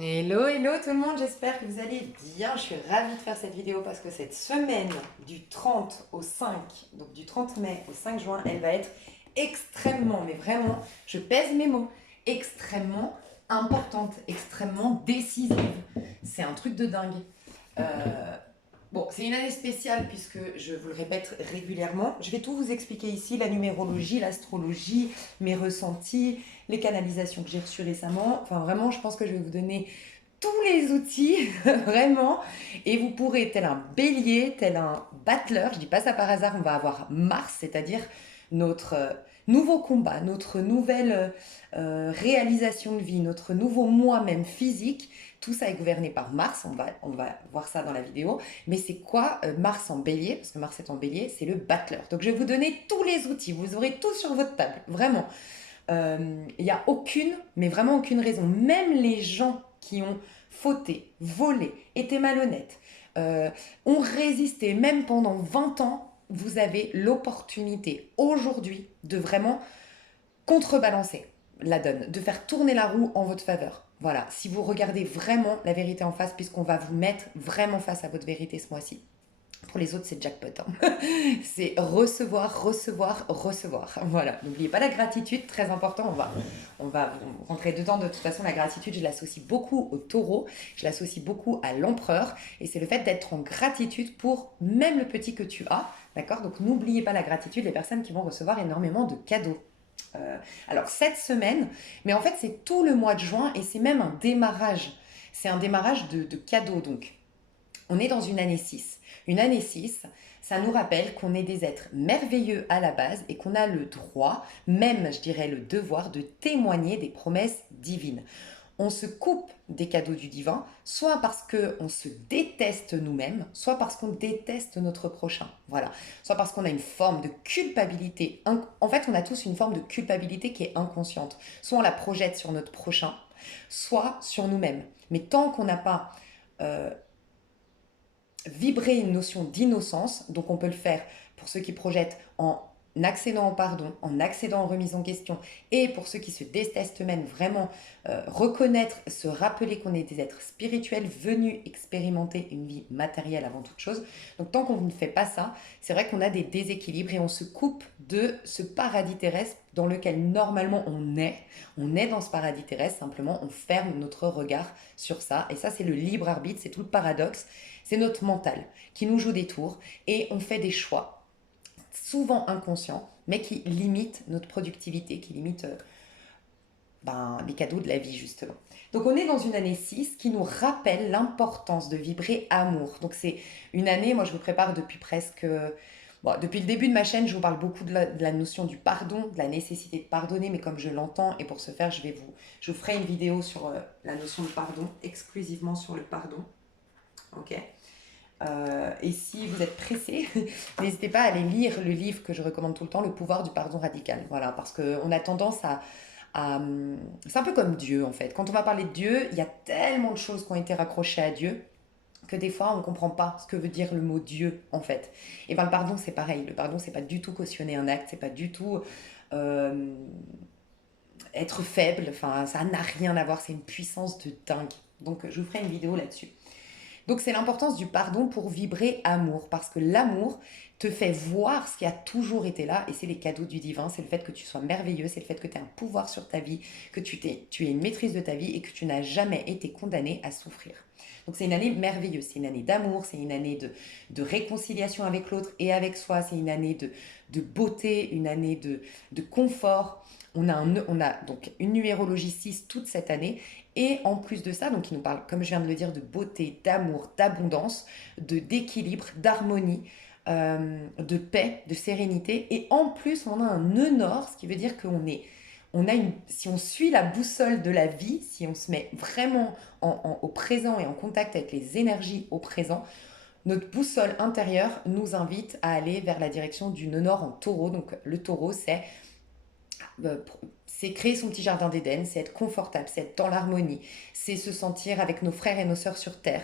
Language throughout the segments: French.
Hello, hello tout le monde, j'espère que vous allez bien. Je suis ravie de faire cette vidéo parce que cette semaine du 30 au 5, donc du 30 mai au 5 juin, elle va être extrêmement, mais vraiment, je pèse mes mots, extrêmement importante, extrêmement décisive. C'est un truc de dingue. Euh, Bon, c'est une année spéciale puisque je vous le répète régulièrement. Je vais tout vous expliquer ici, la numérologie, l'astrologie, mes ressentis, les canalisations que j'ai reçues récemment. Enfin, vraiment, je pense que je vais vous donner tous les outils, vraiment. Et vous pourrez, tel un bélier, tel un battleur, je dis pas ça par hasard, on va avoir Mars, c'est-à-dire notre nouveau combat, notre nouvelle réalisation de vie, notre nouveau moi-même physique. Tout ça est gouverné par Mars, on va voir ça dans la vidéo. Mais c'est quoi Mars en bélier? Parce que Mars est en bélier, c'est le battleur. Donc je vais vous donner tous les outils, vous aurez tout sur votre table, vraiment. Il n'y a aucune, mais vraiment aucune raison. Même les gens qui ont fauté, volé, été malhonnêtes, ont résisté, même pendant 20 ans, vous avez l'opportunité aujourd'hui de vraiment contrebalancer la donne, de faire tourner la roue en votre faveur. Voilà, si vous regardez vraiment la vérité en face, puisqu'on va vous mettre vraiment face à votre vérité ce mois-ci. Pour les autres, c'est jackpot. Hein. C'est recevoir, recevoir, recevoir. Voilà. N'oubliez pas la gratitude, très important. On va rentrer dedans. De toute façon, la gratitude, je l'associe beaucoup au taureau. Je l'associe beaucoup à l'empereur. Et c'est le fait d'être en gratitude pour même le petit que tu as. D'accord. Donc, n'oubliez pas la gratitude, les personnes qui vont recevoir énormément de cadeaux. Alors, cette semaine, mais en fait, c'est tout le mois de juin et c'est même un démarrage. C'est un démarrage de cadeaux. Donc, on est dans une année 6. Une année 6, ça nous rappelle qu'on est des êtres merveilleux à la base et qu'on a le droit, même je dirais le devoir, de témoigner des promesses divines. On se coupe des cadeaux du divin, soit parce qu'on se déteste nous-mêmes, soit parce qu'on déteste notre prochain. Voilà. Soit parce qu'on a une forme de culpabilité. En fait, on a tous une forme de culpabilité qui est inconsciente. Soit on la projette sur notre prochain, soit sur nous-mêmes. Mais tant qu'on n'a pas vibrer une notion d'innocence. Donc on peut le faire pour ceux qui projettent en accédant au pardon, en accédant en remise en question, et pour ceux qui se détestent même, vraiment reconnaître, se rappeler qu'on est des êtres spirituels venus expérimenter une vie matérielle avant toute chose. Donc tant qu'on ne fait pas ça, c'est vrai qu'on a des déséquilibres et on se coupe de ce paradis terrestre dans lequel normalement on est. On est dans ce paradis terrestre, simplement on ferme notre regard sur ça. Et ça, c'est le libre arbitre, c'est tout le paradoxe. C'est notre mental qui nous joue des tours et on fait des choix, souvent inconscients, mais qui limitent notre productivité, qui limitent les cadeaux de la vie, justement. Donc on est dans une année 6 qui nous rappelle l'importance de vibrer amour. Donc c'est une année, moi je vous prépare depuis presque... Bon, depuis le début de ma chaîne, je vous parle beaucoup de la notion du pardon, de la nécessité de pardonner, mais comme je l'entends, et pour ce faire, je vous ferai une vidéo sur la notion de pardon, exclusivement sur le pardon. Ok. Et si vous êtes pressé, n'hésitez pas à aller lire le livre que je recommande tout le temps, Le pouvoir du pardon radical. Voilà, parce qu'on a tendance à... C'est un peu comme Dieu, en fait. Quand on va parler de Dieu, il y a tellement de choses qui ont été raccrochées à Dieu que des fois, on ne comprend pas ce que veut dire le mot Dieu, en fait. Et bien, le pardon, c'est pareil. Le pardon, c'est pas du tout cautionner un acte, c'est pas du tout euh, être faible. Enfin, ça n'a rien à voir. C'est une puissance de dingue. Donc, je vous ferai une vidéo là-dessus. Donc c'est l'importance du pardon pour vibrer amour, parce que l'amour te fait voir ce qui a toujours été là, et c'est les cadeaux du divin, c'est le fait que tu sois merveilleux, c'est le fait que tu aies un pouvoir sur ta vie, que tu aies une maîtrise de ta vie et que tu n'as jamais été condamné à souffrir. Donc c'est une année merveilleuse, c'est une année d'amour, c'est une année de réconciliation avec l'autre et avec soi, c'est une année de beauté, une année de confort. On a donc une numérologie 6 toute cette année. Et en plus de ça, donc il nous parle, comme je viens de le dire, de beauté, d'amour, d'abondance, d'équilibre, d'harmonie, de paix, de sérénité. Et en plus, on a un nœud nord, ce qui veut dire si on suit la boussole de la vie, si on se met vraiment au présent et en contact avec les énergies au présent, notre boussole intérieure nous invite à aller vers la direction du nœud nord en taureau. Donc le taureau, euh, c'est créer son petit jardin d'Éden, c'est être confortable, c'est être dans l'harmonie, c'est se sentir avec nos frères et nos sœurs sur Terre.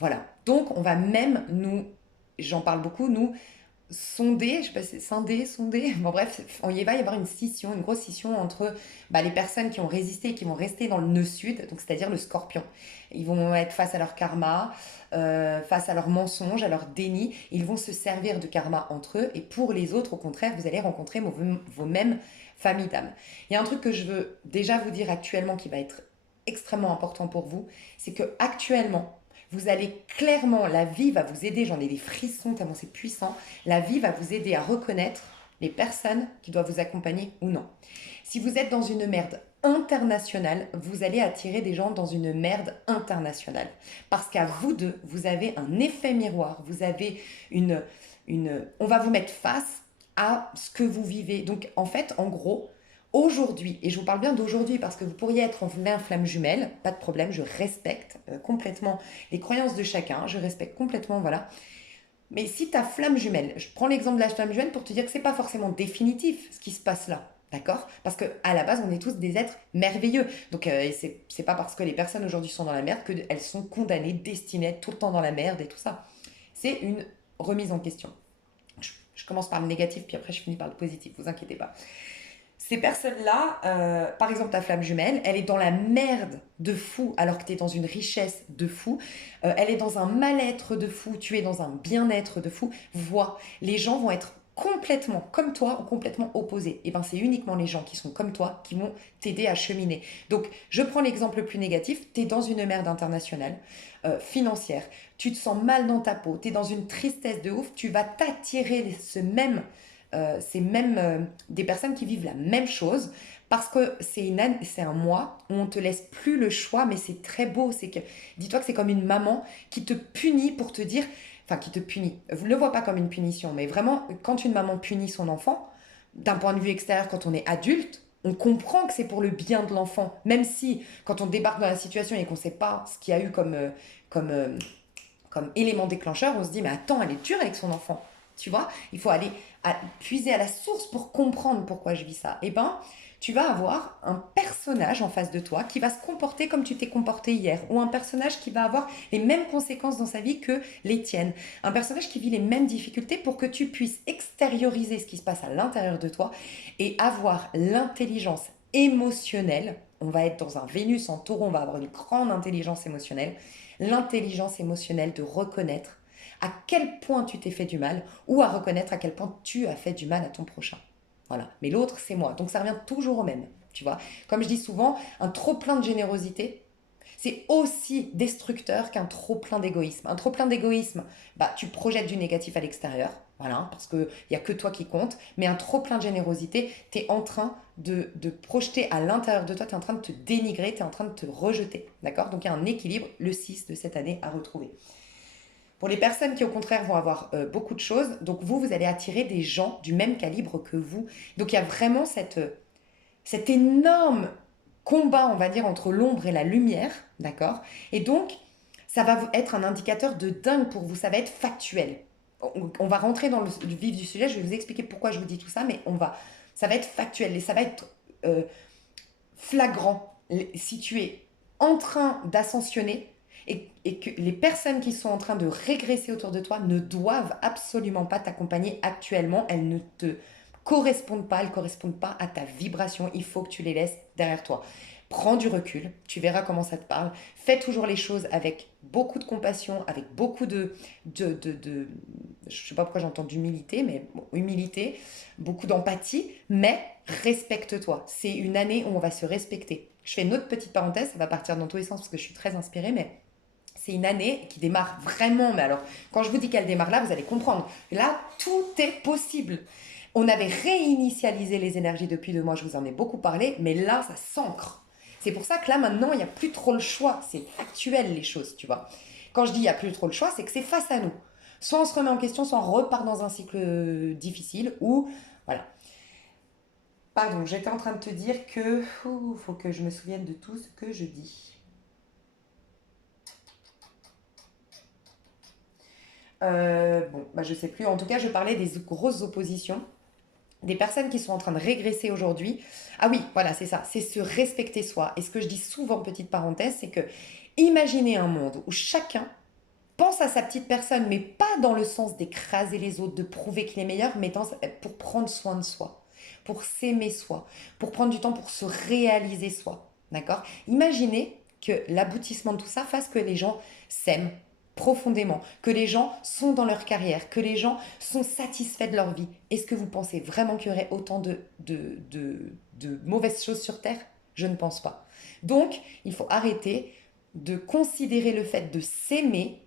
Voilà. Donc, on va même j'en parle beaucoup, nous, sonder, je sais pas si c'est scinder, sonder, bon bref, il va y avoir une scission, une grosse scission entre les personnes qui ont résisté et qui vont rester dans le nœud sud, donc c'est-à-dire le scorpion. Ils vont être face à leur karma, face à leurs mensonges, à leur déni, ils vont se servir de karma entre eux, et pour les autres, au contraire, vous allez rencontrer vos mêmes familles d'âmes. Il y a un truc que je veux déjà vous dire actuellement qui va être extrêmement important pour vous, c'est que actuellement, vous allez clairement, la vie va vous aider, j'en ai des frissons tellement c'est puissant, la vie va vous aider à reconnaître les personnes qui doivent vous accompagner ou non. Si vous êtes dans une merde internationale, vous allez attirer des gens dans une merde internationale. Parce qu'à vous deux, vous avez un effet miroir, vous avez on va vous mettre face à ce que vous vivez. Donc en fait, en gros, aujourd'hui, et je vous parle bien d'aujourd'hui parce que vous pourriez être en plein flamme jumelle, pas de problème, je respecte complètement les croyances de chacun, je respecte complètement, voilà. Mais si ta flamme jumelle, je prends l'exemple de la flamme jumelle pour te dire que c'est pas forcément définitif ce qui se passe là. D'accord? Parce qu'à la base, on est tous des êtres merveilleux. Donc, c'est pas parce que les personnes aujourd'hui sont dans la merde qu'elles sont condamnées, destinées à être tout le temps dans la merde et tout ça. C'est une remise en question. Je commence par le négatif, puis après je finis par le positif, vous inquiétez pas. Ces personnes-là, par exemple ta flamme jumelle, elle est dans la merde de fou alors que tu es dans une richesse de fou. Elle est dans un mal-être de fou, tu es dans un bien-être de fou. Vois, les gens vont être complètement comme toi ou complètement opposés. Et bien c'est uniquement les gens qui sont comme toi qui vont t'aider à cheminer. Donc je prends l'exemple le plus négatif, tu es dans une merde internationale, financière, tu te sens mal dans ta peau, tu es dans une tristesse de ouf, tu vas t'attirer c'est même des personnes qui vivent la même chose parce que c'est un mois où on te laisse plus le choix, mais c'est très beau. C'est que dis-toi que c'est comme une maman qui te punit pour te dire, enfin qui te punit. Vous ne le voyez pas comme une punition, mais vraiment quand une maman punit son enfant, d'un point de vue extérieur, quand on est adulte, on comprend que c'est pour le bien de l'enfant, même si quand on débarque dans la situation et qu'on ne sait pas ce qu'il y a eu comme, euh, comme élément déclencheur, on se dit mais attends, elle est dure avec son enfant. Tu vois, il faut aller puiser à la source pour comprendre pourquoi je vis ça. Et ben, tu vas avoir un personnage en face de toi qui va se comporter comme tu t'es comporté hier, ou un personnage qui va avoir les mêmes conséquences dans sa vie que les tiennes, un personnage qui vit les mêmes difficultés pour que tu puisses extérioriser ce qui se passe à l'intérieur de toi et avoir l'intelligence émotionnelle. On va être dans un Vénus en taureau, on va avoir une grande intelligence émotionnelle, l'intelligence émotionnelle de reconnaître à quel point tu t'es fait du mal ou à reconnaître à quel point tu as fait du mal à ton prochain. Voilà. Mais l'autre, c'est moi. Donc ça revient toujours au même. Tu vois, comme je dis souvent, un trop plein de générosité, c'est aussi destructeur qu'un trop plein d'égoïsme. Un trop plein d'égoïsme, tu projettes du négatif à l'extérieur, voilà, parce qu'il n'y a que toi qui compte. Mais un trop plein de générosité, tu es en train de projeter à l'intérieur de toi, tu es en train de te dénigrer, tu es en train de te rejeter. D'accord? Donc il y a un équilibre, le 6 de cette année, à retrouver. Pour les personnes qui, au contraire, vont avoir beaucoup de choses, donc vous allez attirer des gens du même calibre que vous. Donc il y a vraiment cet énorme combat, on va dire, entre l'ombre et la lumière, d'accord? Et donc, ça va être un indicateur de dingue pour vous, ça va être factuel. On va rentrer dans le vif du sujet, je vais vous expliquer pourquoi je vous dis tout ça, mais ça va être factuel et ça va être flagrant. Si tu es en train d'ascensionner, et que les personnes qui sont en train de régresser autour de toi ne doivent absolument pas t'accompagner actuellement. Elles ne te correspondent pas, elles ne correspondent pas à ta vibration. Il faut que tu les laisses derrière toi. Prends du recul, tu verras comment ça te parle. Fais toujours les choses avec beaucoup de compassion, avec beaucoup je ne sais pas pourquoi j'entends d'humilité, mais bon, humilité, beaucoup d'empathie, mais respecte-toi. C'est une année où on va se respecter. Je fais une autre petite parenthèse, ça va partir dans tous les sens parce que je suis très inspirée, mais c'est une année qui démarre vraiment. Mais alors, quand je vous dis qu'elle démarre là, vous allez comprendre. Là, tout est possible. On avait réinitialisé les énergies depuis 2 mois, je vous en ai beaucoup parlé, mais là, ça s'ancre. C'est pour ça que là, maintenant, il n'y a plus trop le choix. C'est factuel, les choses, tu vois. Quand je dis il n'y a plus trop le choix, c'est que c'est face à nous. Soit on se remet en question, soit on repart dans un cycle difficile, ou, voilà. Pardon, j'étais en train de te dire que... Il faut que je me souvienne de tout ce que je dis. Je sais plus. En tout cas, je parlais des grosses oppositions, des personnes qui sont en train de régresser aujourd'hui. Ah oui, voilà, c'est ça, c'est se respecter soi. Et ce que je dis souvent, petite parenthèse, c'est que imaginez un monde où chacun pense à sa petite personne, mais pas dans le sens d'écraser les autres, de prouver qu'il est meilleur, mais pour prendre soin de soi, pour s'aimer soi, pour prendre du temps pour se réaliser soi. D'accord? Imaginez que l'aboutissement de tout ça fasse que les gens s'aiment profondément, que les gens sont dans leur carrière, que les gens sont satisfaits de leur vie. Est-ce que vous pensez vraiment qu'il y aurait autant de mauvaises choses sur Terre? Je ne pense pas. Donc, il faut arrêter de considérer le fait de s'aimer,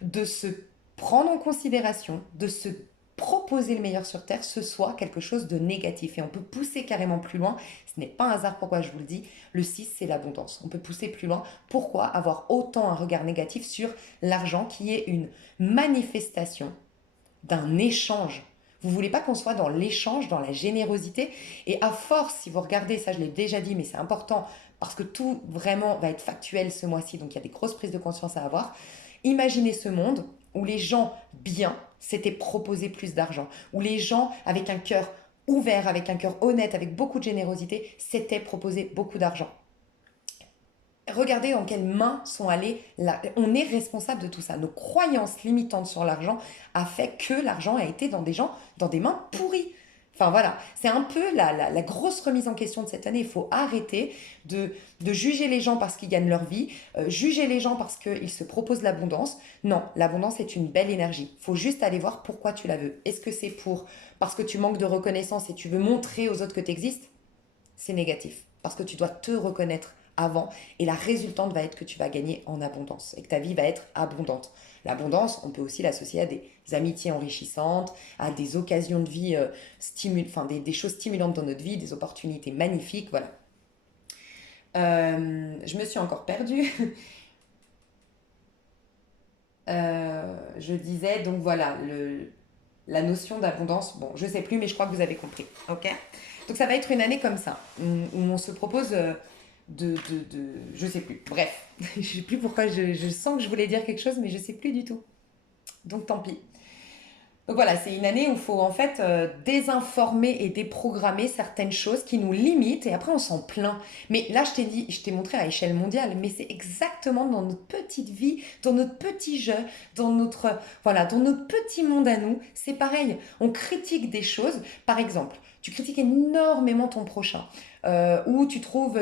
de se prendre en considération, de se proposer le meilleur sur Terre, ce soit quelque chose de négatif. Et on peut pousser carrément plus loin. Ce n'est pas un hasard pourquoi je vous le dis. Le 6, c'est l'abondance. On peut pousser plus loin. Pourquoi avoir autant un regard négatif sur l'argent qui est une manifestation d'un échange? Vous ne voulez pas qu'on soit dans l'échange, dans la générosité. Et à force, si vous regardez, ça je l'ai déjà dit, mais c'est important parce que tout vraiment va être factuel ce mois-ci, donc il y a des grosses prises de conscience à avoir. Imaginez ce monde où les gens bien s'étaient proposés plus d'argent, où les gens avec un cœur ouvert, avec un cœur honnête, avec beaucoup de générosité, s'étaient proposés beaucoup d'argent. Regardez dans quelles mains sont allées. On est responsable de tout ça. Nos croyances limitantes sur l'argent a fait que l'argent a été dans des mains pourries. Enfin voilà, c'est un peu la grosse remise en question de cette année. Il faut arrêter de juger les gens parce qu'ils gagnent leur vie, juger les gens parce qu'ils se proposent l'abondance. Non, l'abondance est une belle énergie. Il faut juste aller voir pourquoi tu la veux. Est-ce que c'est parce que tu manques de reconnaissance et tu veux montrer aux autres que tu existes? C'est négatif. Parce que tu dois te reconnaître avant et la résultante va être que tu vas gagner en abondance et que ta vie va être abondante. L'abondance, on peut aussi l'associer à des amitiés enrichissantes, à des occasions de vie, des choses stimulantes dans notre vie, des opportunités magnifiques, voilà. Je me suis encore perdue. Je disais, donc voilà, la notion d'abondance, bon, je sais plus, mais je crois que vous avez compris, ok? Donc ça va être une année comme ça, où on se propose je sais plus, bref, je sais plus pourquoi, je sens que je voulais dire quelque chose, mais je sais plus du tout, donc tant pis. Donc voilà, c'est une année où il faut en fait désinformer et déprogrammer certaines choses qui nous limitent et après on s'en plaint. Mais là, je t'ai montré à échelle mondiale, mais c'est exactement dans notre petite vie, dans notre petit jeu, dans notre petit monde à nous, c'est pareil. On critique des choses, par exemple, tu critiques énormément ton prochain, ou tu trouves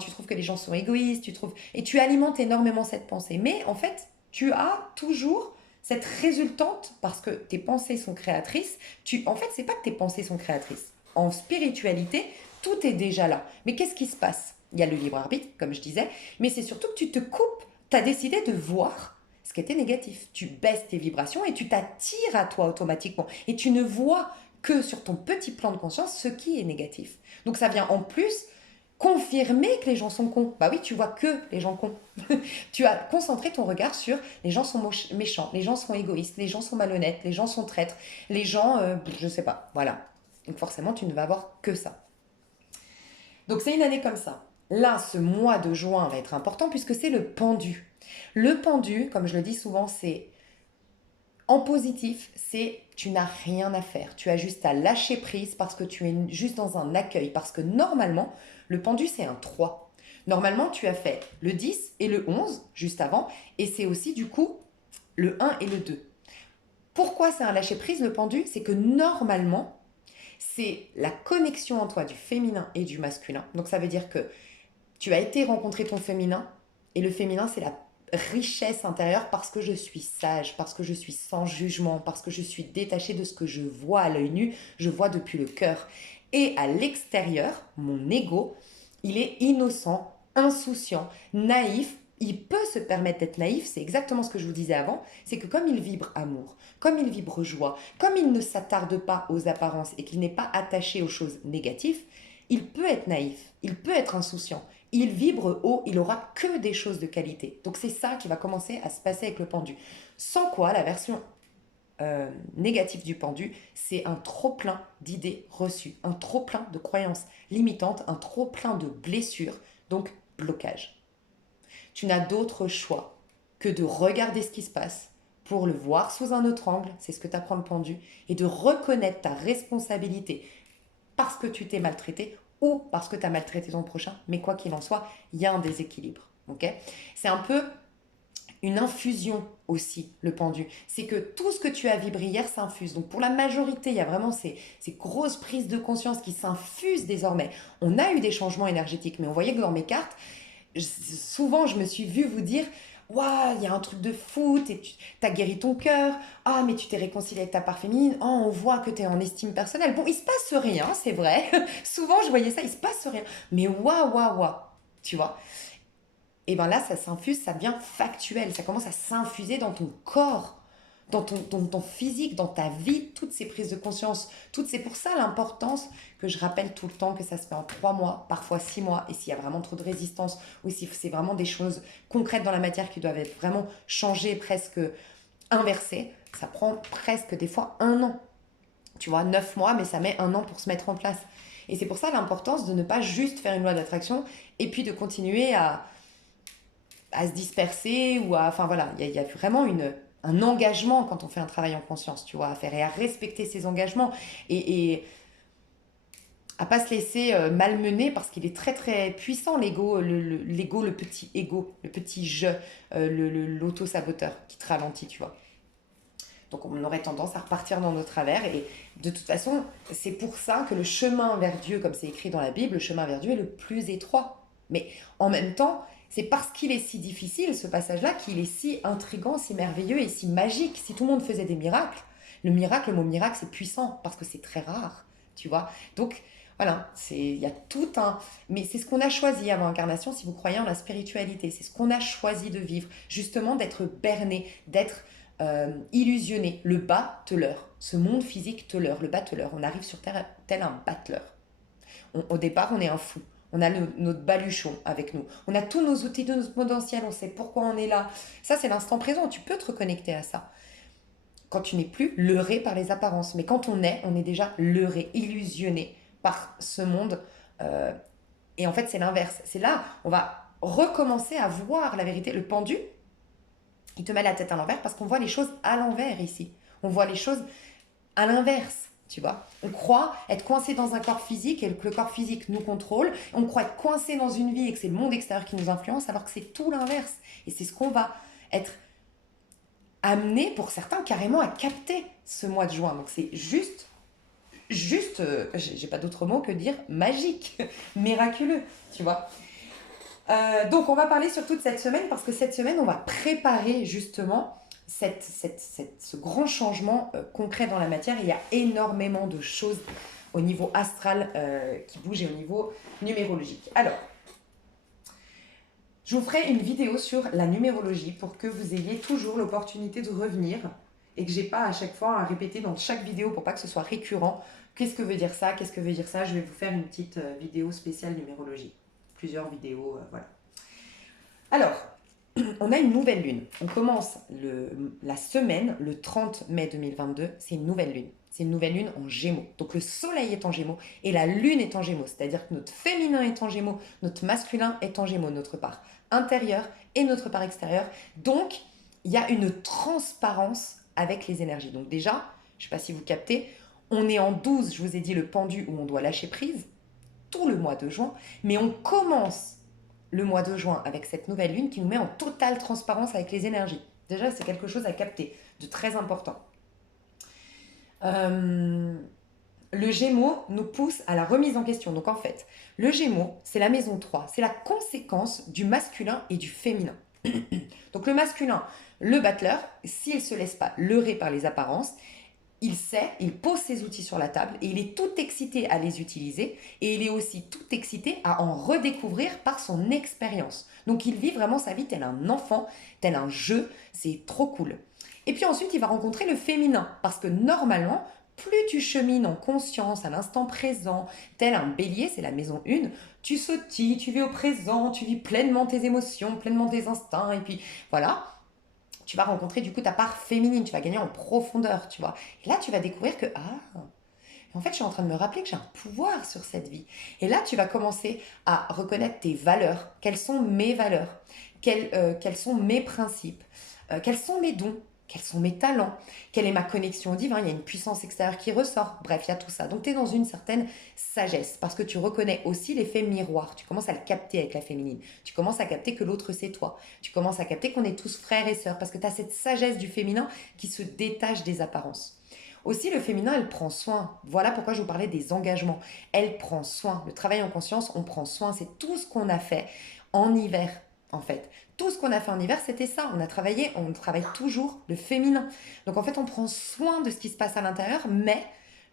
tu trouves que les gens sont égoïstes, et tu alimentes énormément cette pensée. Mais en fait, tu as toujours cette résultante, parce que tes pensées sont créatrices, en fait, c'est pas que tes pensées sont créatrices. En spiritualité, tout est déjà là. Mais qu'est-ce qui se passe? Il y a le libre arbitre, comme je disais, mais c'est surtout que tu te coupes. Tu as décidé de voir ce qui était négatif. Tu baisses tes vibrations et tu t'attires à toi automatiquement. Et tu ne vois que sur ton petit plan de conscience ce qui est négatif. Donc ça vient en plus confirmer que les gens sont cons. Bah oui, tu vois que les gens cons. Tu as concentré ton regard sur les gens sont méchants, les gens sont égoïstes, les gens sont malhonnêtes, les gens sont traîtres, les gens, je sais pas, voilà. Donc forcément, tu ne vas avoir que ça. Donc c'est une année comme ça. Là, ce mois de juin va être important puisque c'est le pendu. Le pendu, comme je le dis souvent, c'est en positif, c'est tu n'as rien à faire. Tu as juste à lâcher prise parce que tu es juste dans un accueil. Parce que normalement, le pendu, c'est un 3. Normalement, tu as fait le 10 et le 11 juste avant. Et c'est aussi du coup le 1 et le 2. Pourquoi c'est un lâcher prise, le pendu? C'est que normalement, c'est la connexion en toi du féminin et du masculin. Donc ça veut dire que tu as été rencontrer ton féminin et le féminin, c'est la richesse intérieure parce que je suis sage, parce que je suis sans jugement, parce que je suis détachée de ce que je vois à l'œil nu, je vois depuis le cœur. Et à l'extérieur, mon ego, il est innocent, insouciant, naïf. Il peut se permettre d'être naïf, c'est exactement ce que je vous disais avant, c'est que comme il vibre amour, comme il vibre joie, comme il ne s'attarde pas aux apparences et qu'il n'est pas attaché aux choses négatives, il peut être naïf, il peut être insouciant, il vibre haut, il aura que des choses de qualité. Donc c'est ça qui va commencer à se passer avec le pendu. Sans quoi, la version négative du pendu, c'est un trop-plein d'idées reçues, un trop-plein de croyances limitantes, un trop-plein de blessures, donc blocage. Tu n'as d'autre choix que de regarder ce qui se passe pour le voir sous un autre angle, c'est ce que t'apprend le pendu, et de reconnaître ta responsabilité parce que tu t'es maltraité ou parce que tu as maltraité ton prochain. Mais quoi qu'il en soit, il y a un déséquilibre. Okay, c'est un peu une infusion aussi, le pendu. C'est que tout ce que tu as vibré hier s'infuse. Donc pour la majorité, il y a vraiment ces grosses prises de conscience qui s'infusent désormais. On a eu des changements énergétiques, mais on voyait que dans mes cartes, souvent je me suis vue vous dire, waouh, il y a un truc de fou, tu as guéri ton cœur, ah mais tu t'es réconcilié avec ta part féminine, oh on voit que tu es en estime personnelle. Bon, il se passe rien, c'est vrai. Souvent je voyais ça, il se passe rien. Mais waouh, waouh, waouh, tu vois. Et bien là, ça s'infuse, ça devient factuel, ça commence à s'infuser dans ton corps, dans ton physique, dans ta vie, toutes ces prises de conscience, c'est pour ça l'importance que je rappelle tout le temps que ça se fait en 3 mois, parfois 6 mois, et s'il y a vraiment trop de résistance, ou si c'est vraiment des choses concrètes dans la matière qui doivent être vraiment changées, presque inversées, ça prend presque des fois 1 an. Tu vois, 9 mois, mais ça met 1 an pour se mettre en place. Et c'est pour ça l'importance de ne pas juste faire une loi d'attraction et puis de continuer à se disperser ou à... Enfin voilà, il y a vraiment un engagement quand on fait un travail en conscience, tu vois, à faire et à respecter ses engagements et à pas se laisser malmener parce qu'il est très très puissant l'ego, l'ego, le petit ego, le petit je, l'auto-saboteur qui te ralentit, tu vois. Donc on aurait tendance à repartir dans nos travers et de toute façon, c'est pour ça que le chemin vers Dieu, comme c'est écrit dans la Bible, le chemin vers Dieu est le plus étroit. Mais en même temps, c'est parce qu'il est si difficile, ce passage-là, qu'il est si intriguant, si merveilleux et si magique. Si tout le monde faisait des miracles, le mot miracle, c'est puissant parce que c'est très rare, tu vois. Donc voilà, il y a tout un... Mais c'est ce qu'on a choisi avant incarnation, si vous croyez en la spiritualité. C'est ce qu'on a choisi de vivre, justement d'être berné, d'être illusionné. Le battleur, ce monde physique te leurre, le battleur. On arrive sur Terre tel un battleur. Au départ, on est un fou. On a notre baluchon avec nous. On a tous nos outils, de notre potentiel. On sait pourquoi on est là. Ça, c'est l'instant présent. Tu peux te reconnecter à ça. Quand tu n'es plus leurré par les apparences. Mais quand on est déjà leurré, illusionné par ce monde. Et en fait, c'est l'inverse. C'est là, on va recommencer à voir la vérité. Le pendu, il te met la tête à l'envers parce qu'on voit les choses à l'envers ici. On voit les choses à l'inverse. Tu vois, on croit être coincé dans un corps physique et que le corps physique nous contrôle. On croit être coincé dans une vie et que c'est le monde extérieur qui nous influence, alors que c'est tout l'inverse. Et c'est ce qu'on va être amené, pour certains, carrément à capter ce mois de juin. Donc c'est juste, j'ai pas d'autre mot que dire magique, miraculeux, tu vois. Donc on va parler surtout de cette semaine parce que cette semaine, on va préparer justement ce grand changement concret dans la matière. Il y a énormément de choses au niveau astral qui bougent et au niveau numérologique. Alors, je vous ferai une vidéo sur la numérologie pour que vous ayez toujours l'opportunité de revenir et que j'ai pas à chaque fois à répéter dans chaque vidéo pour pas que ce soit récurrent. Qu'est-ce que veut dire ça? Qu'est-ce que veut dire ça? Je vais vous faire une petite vidéo spéciale numérologie. Plusieurs vidéos, voilà. Alors, on a une nouvelle lune. On commence la semaine, le 30 mai 2022, c'est une nouvelle lune. C'est une nouvelle lune en Gémeaux. Donc le soleil est en Gémeaux et la lune est en Gémeaux. C'est-à-dire que notre féminin est en Gémeaux, notre masculin est en Gémeaux, notre part intérieure et notre part extérieure. Donc, il y a une transparence avec les énergies. Donc déjà, je ne sais pas si vous captez, on est en 12, je vous ai dit le pendu où on doit lâcher prise, tout le mois de juin, mais on commence le mois de juin avec cette nouvelle lune qui nous met en totale transparence avec les énergies. Déjà, c'est quelque chose à capter, de très important. Le Gémeaux nous pousse à la remise en question. Donc en fait, le Gémeaux, c'est la maison 3, c'est la conséquence du masculin et du féminin. Donc le masculin, le battleur, s'il ne se laisse pas leurrer par les apparences, il sait, il pose ses outils sur la table et il est tout excité à les utiliser et il est aussi tout excité à en redécouvrir par son expérience. Donc il vit vraiment sa vie tel un enfant, tel un jeu, c'est trop cool. Et puis ensuite il va rencontrer le féminin parce que normalement, plus tu chemines en conscience à l'instant présent, tel un bélier, c'est la maison 1, tu sautilles, tu vis au présent, tu vis pleinement tes émotions, pleinement tes instincts et puis voilà. Tu vas rencontrer du coup ta part féminine, tu vas gagner en profondeur, tu vois. Et là, tu vas découvrir que, en fait, je suis en train de me rappeler que j'ai un pouvoir sur cette vie. Et là, tu vas commencer à reconnaître tes valeurs. Quelles sont mes valeurs? Quels sont mes principes? Quels sont mes dons? Quels sont mes talents? Quelle est ma connexion au divin? Il y a une puissance extérieure qui ressort. Bref, il y a tout ça. Donc, tu es dans une certaine sagesse parce que tu reconnais aussi l'effet miroir. Tu commences à le capter avec la féminine. Tu commences à capter que l'autre, c'est toi. Tu commences à capter qu'on est tous frères et sœurs parce que tu as cette sagesse du féminin qui se détache des apparences. Aussi, le féminin, elle prend soin. Voilà pourquoi je vous parlais des engagements. Elle prend soin. Le travail en conscience, on prend soin. C'est tout ce qu'on a fait en hiver, en fait. Tout ce qu'on a fait en hiver, c'était ça. On travaille toujours le féminin. Donc en fait, on prend soin de ce qui se passe à l'intérieur, mais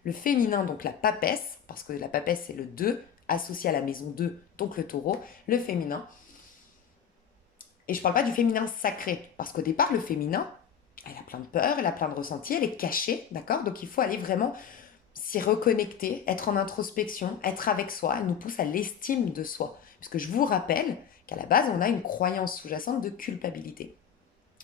le féminin, donc la papesse, parce que la papesse, c'est le 2, associé à la maison 2, donc le taureau, le féminin. Et je ne parle pas du féminin sacré, parce qu'au départ, le féminin, elle a plein de peurs, elle a plein de ressentis, elle est cachée, d'accord? Donc il faut aller vraiment s'y reconnecter, être en introspection, être avec soi. Elle nous pousse à l'estime de soi. Parce que je vous rappelle qu'à la base, on a une croyance sous-jacente de culpabilité.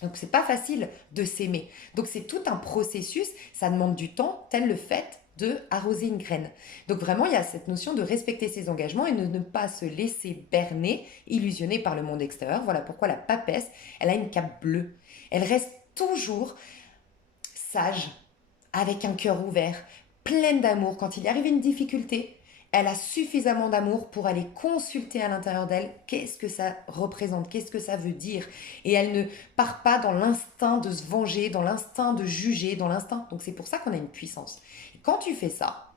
Donc c'est pas facile de s'aimer. Donc c'est tout un processus, ça demande du temps, tel le fait de arroser une graine. Donc vraiment, il y a cette notion de respecter ses engagements et de ne pas se laisser berner, illusionner par le monde extérieur. Voilà pourquoi la papesse, elle a une cape bleue. Elle reste toujours sage, avec un cœur ouvert, pleine d'amour. Quand il y arrive une difficulté, elle a suffisamment d'amour pour aller consulter à l'intérieur d'elle qu'est-ce que ça représente, qu'est-ce que ça veut dire. Et elle ne part pas dans l'instinct de se venger, dans l'instinct de juger, dans l'instinct. Donc c'est pour ça qu'on a une puissance. Et quand tu fais ça,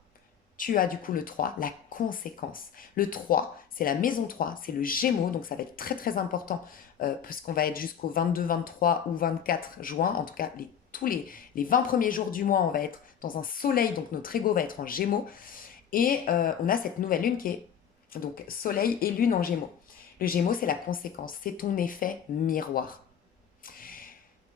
tu as du coup le 3, la conséquence. Le 3, c'est la maison 3, c'est le Gémeaux, donc ça va être très très important parce qu'on va être jusqu'au 22, 23 ou 24 juin, en tout cas tous les 20 premiers jours du mois, on va être dans un soleil, donc notre ego va être en Gémeaux. Et on a cette nouvelle lune qui est donc soleil et lune en Gémeaux. Le Gémeaux, c'est la conséquence, c'est ton effet miroir.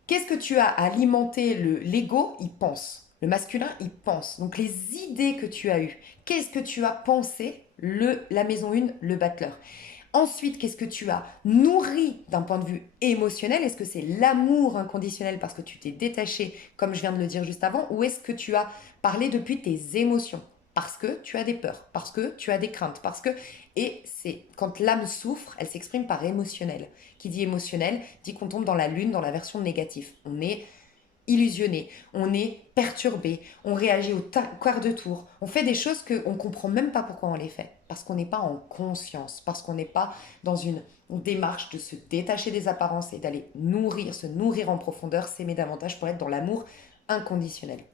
Qu'est-ce que tu as alimenté l'ego? Il pense. Le masculin, il pense. Donc les idées que tu as eues, qu'est-ce que tu as pensé? La maison 1, le battleur. Ensuite, qu'est-ce que tu as nourri d'un point de vue émotionnel? Est-ce que c'est l'amour inconditionnel parce que tu t'es détaché, comme je viens de le dire juste avant, ou est-ce que tu as parlé depuis tes émotions? Parce que tu as des peurs, parce que tu as des craintes, parce que... Et c'est quand l'âme souffre, elle s'exprime par émotionnel. Qui dit émotionnel, dit qu'on tombe dans la lune, dans la version négative. On est illusionné, on est perturbé, on réagit au quart de tour, on fait des choses qu'on ne comprend même pas pourquoi on les fait, parce qu'on n'est pas en conscience, parce qu'on n'est pas dans une démarche de se détacher des apparences et d'aller se nourrir en profondeur, s'aimer davantage pour être dans l'amour inconditionnel.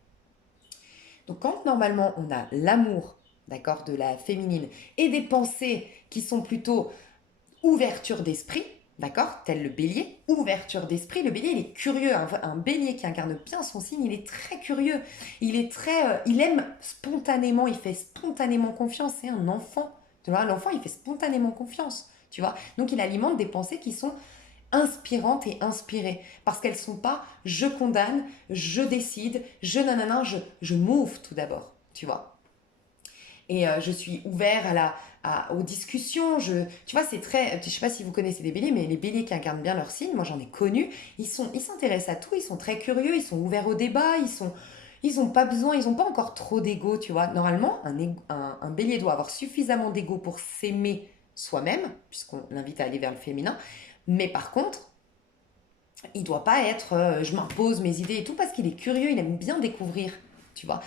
Donc quand normalement on a l'amour, d'accord, de la féminine et des pensées qui sont plutôt ouverture d'esprit, d'accord, tel le bélier, ouverture d'esprit. Le bélier, il est curieux. Un bélier qui incarne bien son signe, il est très curieux. Il aime spontanément, il fait spontanément confiance. C'est un enfant. Tu vois, l'enfant, il fait spontanément confiance. Tu vois, donc il alimente des pensées qui sont inspirantes et inspirées parce qu'elles sont pas je condamne, je décide, je move tout d'abord. Tu vois. Et je suis ouvert aux discussions. Tu vois, c'est très... Je sais pas si vous connaissez des béliers, mais les béliers qui incarnent bien leur signe, moi j'en ai connu, ils s'intéressent à tout, ils sont très curieux, ils sont ouverts au débat, ils ont pas besoin, ils ont pas encore trop d'ego, tu vois. Normalement, un bélier doit avoir suffisamment d'ego pour s'aimer soi-même, puisqu'on l'invite à aller vers le féminin. Mais par contre, il doit pas être je m'impose mes idées et tout, parce qu'il est curieux, il aime bien découvrir, tu vois.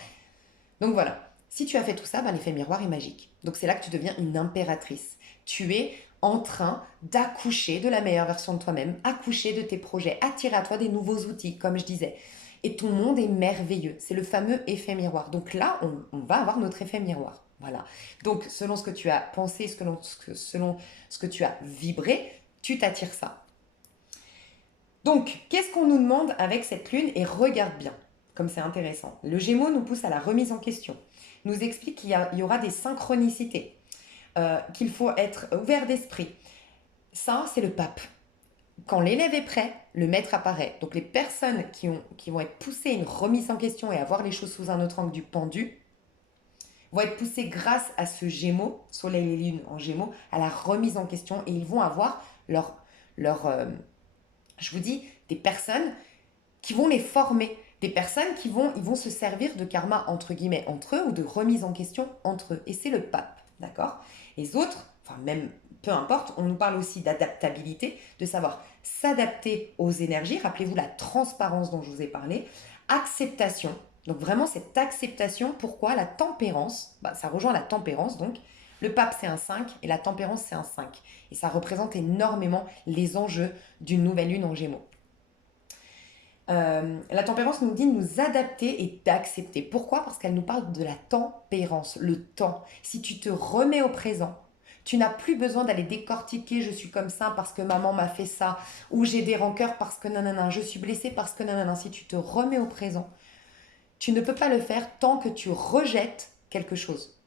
Donc voilà, si tu as fait tout ça, ben, l'effet miroir est magique. Donc c'est là que tu deviens une impératrice. Tu es en train d'accoucher de la meilleure version de toi-même, accoucher de tes projets, attirer à toi des nouveaux outils, comme je disais. Et ton monde est merveilleux. C'est le fameux effet miroir. Donc là, on va avoir notre effet miroir. Voilà. Donc selon ce que tu as pensé, selon ce que tu as vibré, tu t'attires ça. Donc, qu'est-ce qu'on nous demande avec cette lune? Et regarde bien, comme c'est intéressant. Le Gémeaux nous pousse à la remise en question, nous explique qu'il y aura des synchronicités, qu'il faut être ouvert d'esprit. Ça, c'est le pape. Quand l'élève est prêt, le maître apparaît. Donc les personnes qui vont être poussées à une remise en question et à voir les choses sous un autre angle du pendu, vont être poussées grâce à ce Gémeaux, Soleil et Lune en Gémeaux, à la remise en question et ils vont avoir je vous dis, des personnes qui vont les former, des personnes ils vont se servir de karma entre guillemets entre eux ou de remise en question entre eux. Et c'est le pape, d'accord? Les autres, enfin même peu importe, on nous parle aussi d'adaptabilité, de savoir s'adapter aux énergies. Rappelez-vous la transparence dont je vous ai parlé. Acceptation. Donc vraiment cette acceptation, pourquoi la tempérance, ça rejoint la tempérance donc. Le pape c'est un 5 et la tempérance c'est un 5. Et ça représente énormément les enjeux d'une nouvelle lune en Gémeaux. La tempérance nous dit de nous adapter et d'accepter. Pourquoi? Parce qu'elle nous parle de la tempérance, le temps. Si tu te remets au présent, tu n'as plus besoin d'aller décortiquer je suis comme ça parce que maman m'a fait ça, ou j'ai des rancœurs parce que nanana, je suis blessée parce que nanana. Si tu te remets au présent, tu ne peux pas le faire tant que tu rejettes quelque chose.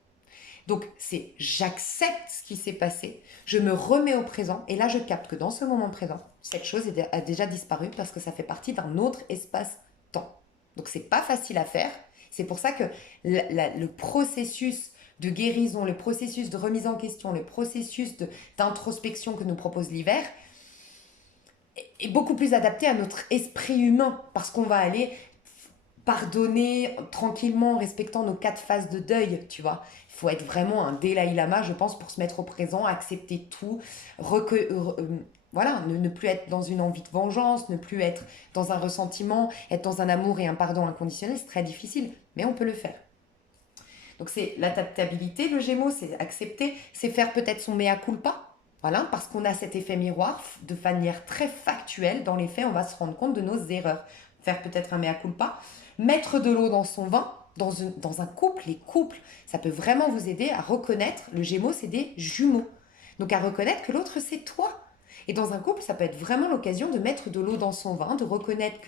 Donc c'est j'accepte ce qui s'est passé, je me remets au présent et là je capte que dans ce moment présent, cette chose a déjà disparu parce que ça fait partie d'un autre espace-temps. Donc c'est pas facile à faire. C'est pour ça que le processus de guérison, le processus de remise en question, le processus d'introspection que nous propose l'hiver est beaucoup plus adapté à notre esprit humain parce qu'on va aller pardonner tranquillement en respectant nos 4 phases de deuil, tu vois. Il faut être vraiment un Dalai Lama, je pense, pour se mettre au présent, accepter tout, voilà, ne plus être dans une envie de vengeance, ne plus être dans un ressentiment, être dans un amour et un pardon inconditionnel, c'est très difficile, mais on peut le faire. Donc c'est l'adaptabilité, le Gémeaux, c'est accepter, c'est faire peut-être son mea culpa, voilà, parce qu'on a cet effet miroir de manière très factuelle. Dans les faits, on va se rendre compte de nos erreurs. Faire peut-être un mea culpa, mettre de l'eau dans son vin, dans un couple. Les couples, ça peut vraiment vous aider à reconnaître, le Gémeaux, c'est des jumeaux. Donc à reconnaître que l'autre, c'est toi. Et dans un couple, ça peut être vraiment l'occasion de mettre de l'eau dans son vin, de reconnaître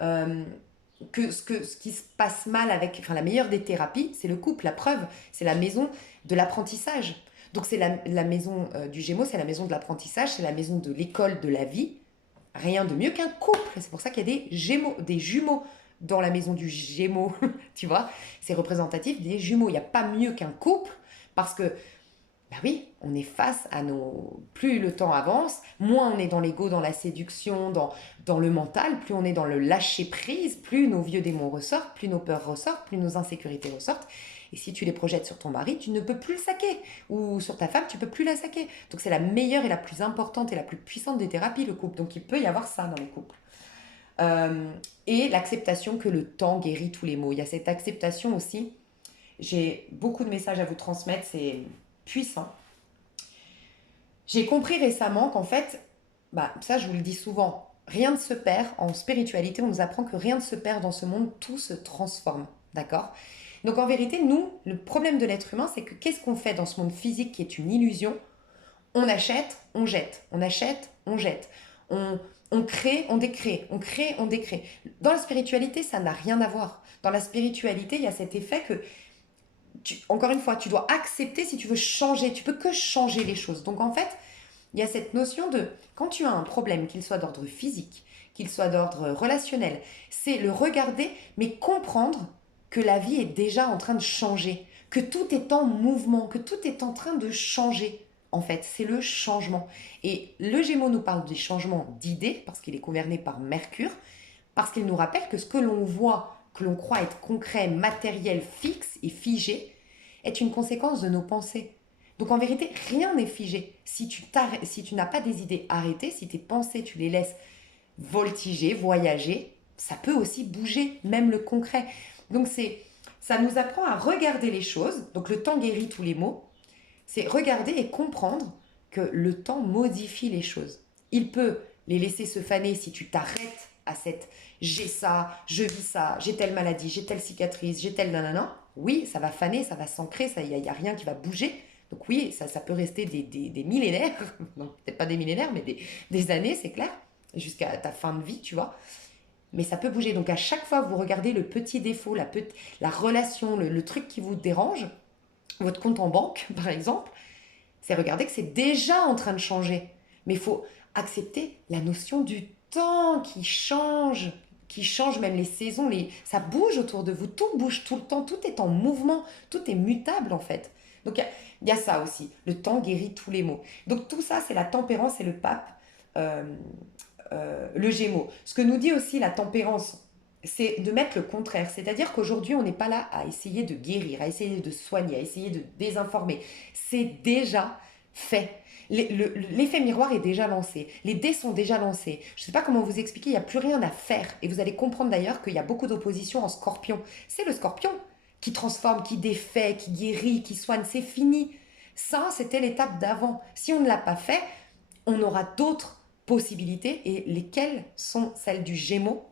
ce qui se passe mal avec... Enfin, la meilleure des thérapies, c'est le couple. La preuve, c'est la maison de l'apprentissage. Donc c'est la maison du Gémeaux, c'est la maison de l'apprentissage, c'est la maison de l'école de la vie. Rien de mieux qu'un couple. C'est pour ça qu'il y a des jumeaux dans la maison du Gémeaux. Tu vois, c'est représentatif des jumeaux. Il n'y a pas mieux qu'un couple parce que, bah oui, on est face à nos... Plus le temps avance, moins on est dans l'ego, dans la séduction, dans le mental, plus on est dans le lâcher-prise, plus nos vieux démons ressortent, plus nos peurs ressortent, plus nos insécurités ressortent. Et si tu les projettes sur ton mari, tu ne peux plus le saquer. Ou sur ta femme, tu ne peux plus la saquer. Donc c'est la meilleure et la plus importante et la plus puissante des thérapies, le couple. Donc il peut y avoir ça dans les couples. Et l'acceptation que le temps guérit tous les maux. Il y a cette acceptation aussi. J'ai beaucoup de messages à vous transmettre, c'est puissant. J'ai compris récemment qu'en fait, ça je vous le dis souvent, rien ne se perd. En spiritualité, on nous apprend que rien ne se perd dans ce monde, tout se transforme. D'accord? Donc en vérité, nous, le problème de l'être humain, c'est que qu'est-ce qu'on fait dans ce monde physique qui est une illusion? On achète, on jette. On achète, on jette. On crée, on décrée. On crée, on décrée. Dans la spiritualité, ça n'a rien à voir. Dans la spiritualité, il y a cet effet que, encore une fois, tu dois accepter si tu veux changer. Tu peux que changer les choses. Donc en fait, il y a cette notion de, quand tu as un problème, qu'il soit d'ordre physique, qu'il soit d'ordre relationnel, c'est le regarder, mais comprendre que la vie est déjà en train de changer, que tout est en mouvement, que tout est en train de changer. En fait, c'est le changement. Et le Gémeaux nous parle des changements d'idées, parce qu'il est gouverné par Mercure, parce qu'il nous rappelle que ce que l'on voit, que l'on croit être concret, matériel, fixe et figé, est une conséquence de nos pensées. Donc en vérité, rien n'est figé. Si tu n'as pas des idées arrêtées, si tes pensées, tu les laisses voltiger, voyager, ça peut aussi bouger, même le concret. Donc ça nous apprend à regarder les choses. Donc le temps guérit tous les maux. C'est regarder et comprendre que le temps modifie les choses. Il peut les laisser se faner si tu t'arrêtes à cette j'ai ça, je vis ça, j'ai telle maladie, j'ai telle cicatrice, j'ai telle nanana. Oui, ça va faner, ça va s'ancrer, il n'y a rien qui va bouger. Donc oui, ça peut rester des millénaires, non, peut-être pas des millénaires, mais des années, c'est clair, jusqu'à ta fin de vie, tu vois. Mais ça peut bouger. Donc à chaque fois, vous regardez le petit défaut, la relation, le truc qui vous dérange, votre compte en banque, par exemple, c'est regarder que c'est déjà en train de changer. Mais il faut accepter la notion du temps qui change même les saisons. Ça bouge autour de vous, tout bouge tout le temps, tout est en mouvement, tout est mutable en fait. Donc il y a ça aussi, le temps guérit tous les maux. Donc tout ça, c'est la tempérance et le pape, le Gémeaux. Ce que nous dit aussi la tempérance, c'est de mettre le contraire. C'est-à-dire qu'aujourd'hui, on n'est pas là à essayer de guérir, à essayer de soigner, à essayer de désinformer. C'est déjà fait. L'effet miroir est déjà lancé. Les dés sont déjà lancés. Je ne sais pas comment vous expliquer, il n'y a plus rien à faire. Et vous allez comprendre d'ailleurs qu'il y a beaucoup d'opposition en scorpion. C'est le scorpion qui transforme, qui défait, qui guérit, qui soigne. C'est fini. Ça, c'était l'étape d'avant. Si on ne l'a pas fait, on aura d'autres possibilités. Et lesquelles sont celles du Gémeaux?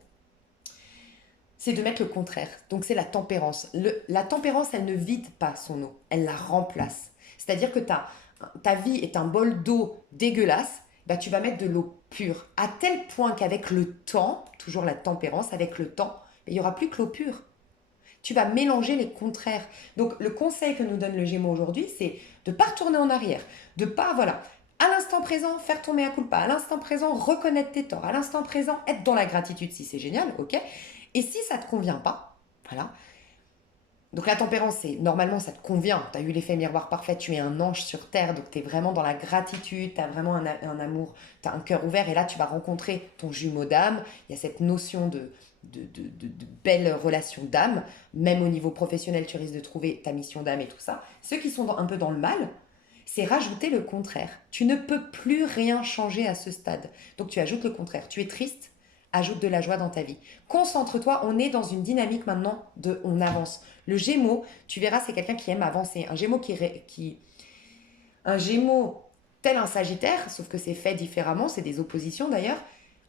C'est de mettre le contraire. Donc c'est la tempérance. La tempérance, elle ne vide pas son eau, elle la remplace. C'est-à-dire que ta vie est un bol d'eau dégueulasse, bah, tu vas mettre de l'eau pure. À tel point qu'avec le temps, toujours la tempérance, avec le temps, il n'y aura plus que l'eau pure. Tu vas mélanger les contraires. Donc le conseil que nous donne le Gémeaux aujourd'hui, c'est de ne pas retourner en arrière, de pas, voilà, à l'instant présent, faire ton mea culpa, à l'instant présent, reconnaître tes torts, à l'instant présent, être dans la gratitude si c'est génial, ok. Et si ça ne te convient pas, voilà. Donc la tempérance, c'est normalement ça te convient, tu as eu l'effet miroir parfait, tu es un ange sur terre, donc tu es vraiment dans la gratitude, tu as vraiment un amour, tu as un cœur ouvert, et là tu vas rencontrer ton jumeau d'âme, il y a cette notion de belle relation d'âme, même au niveau professionnel tu risques de trouver ta mission d'âme et tout ça. Ceux qui sont un peu dans le mal, c'est rajouter le contraire. Tu ne peux plus rien changer à ce stade, donc tu ajoutes le contraire. Tu es triste, ajoute de la joie dans ta vie. Concentre-toi, on est dans une dynamique maintenant de on avance. Le Gémeaux, tu verras, c'est quelqu'un qui aime avancer. Un Gémeaux tel un Sagittaire, sauf que c'est fait différemment, c'est des oppositions d'ailleurs.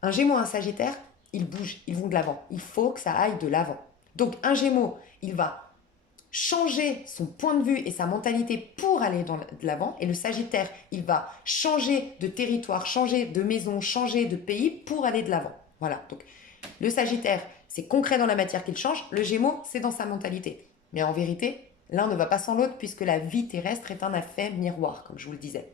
Un Gémeaux, un Sagittaire, ils bougent, ils vont de l'avant. Il faut que ça aille de l'avant. Donc un Gémeaux, il va changer son point de vue et sa mentalité pour aller de l'avant. Et le Sagittaire, il va changer de territoire, changer de maison, changer de pays pour aller de l'avant. Voilà, donc le Sagittaire, c'est concret dans la matière qu'il change. Le Gémeaux, c'est dans sa mentalité. Mais en vérité, l'un ne va pas sans l'autre puisque la vie terrestre est un effet miroir, comme je vous le disais.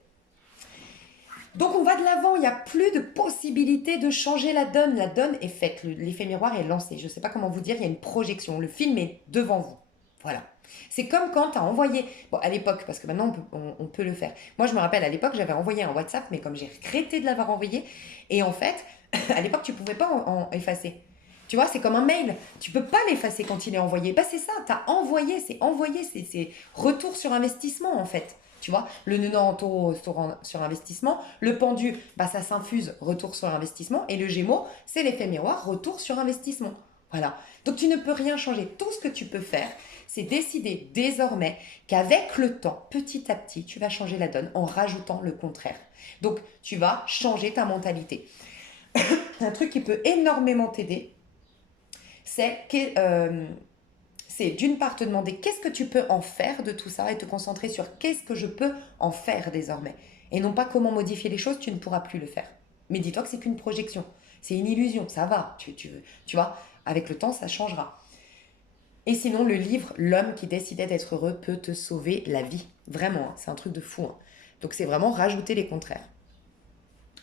Donc on va de l'avant, il n'y a plus de possibilité de changer la donne. La donne est faite, l'effet miroir est lancé. Je ne sais pas comment vous dire, il y a une projection. Le film est devant vous. Voilà. C'est comme quand tu as envoyé, bon à l'époque, parce que maintenant on peut le faire. Moi je me rappelle à l'époque j'avais envoyé un WhatsApp, mais comme j'ai regretté de l'avoir envoyé, et en fait à l'époque tu ne pouvais pas en effacer. Tu vois, c'est comme un mail. Tu peux pas l'effacer quand il est envoyé. Bah c'est ça, tu as envoyé, c'est retour sur investissement en fait. Tu vois, le nœud en taureau sur investissement, le pendu, bah ça s'infuse, retour sur investissement, et le Gémeaux, c'est l'effet miroir, retour sur investissement. Voilà. Donc tu ne peux rien changer. Tout ce que tu peux faire, c'est décider désormais qu'avec le temps, petit à petit, tu vas changer la donne en rajoutant le contraire. Donc tu vas changer ta mentalité. Un truc qui peut énormément t'aider, c'est d'une part te demander qu'est-ce que tu peux en faire de tout ça et te concentrer sur qu'est-ce que je peux en faire désormais. Et non pas comment modifier les choses, tu ne pourras plus le faire. Mais dis-toi que c'est qu'une projection, c'est une illusion, ça va, tu vois, avec le temps ça changera. Et sinon le livre L'homme qui décidait d'être heureux peut te sauver la vie. Vraiment, hein, c'est un truc de fou. Hein. Donc c'est vraiment rajouter les contraires.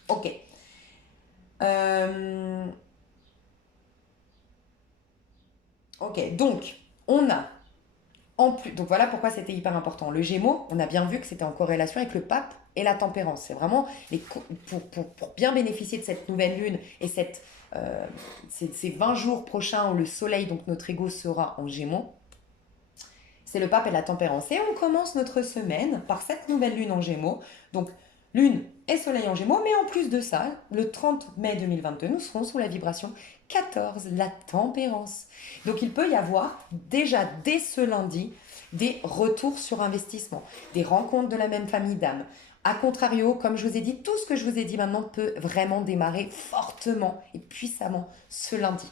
Ok. Euh, Ok, donc on a en plus, donc voilà pourquoi c'était hyper important. Le Gémeaux, on a bien vu que c'était en corrélation avec le pape et la tempérance. C'est vraiment pour bien bénéficier de cette nouvelle lune et ces 20 jours prochains où le soleil, donc notre ego, sera en Gémeaux, c'est le pape et la tempérance. Et on commence notre semaine par cette nouvelle lune en Gémeaux. Donc lune et soleil en Gémeaux, mais en plus de ça, le 30 mai 2022, nous serons sous la vibration 14, la tempérance. Donc il peut y avoir déjà dès ce lundi des retours sur investissement, des rencontres de la même famille d'âmes. A contrario, comme je vous ai dit, tout ce que je vous ai dit maintenant peut vraiment démarrer fortement et puissamment ce lundi.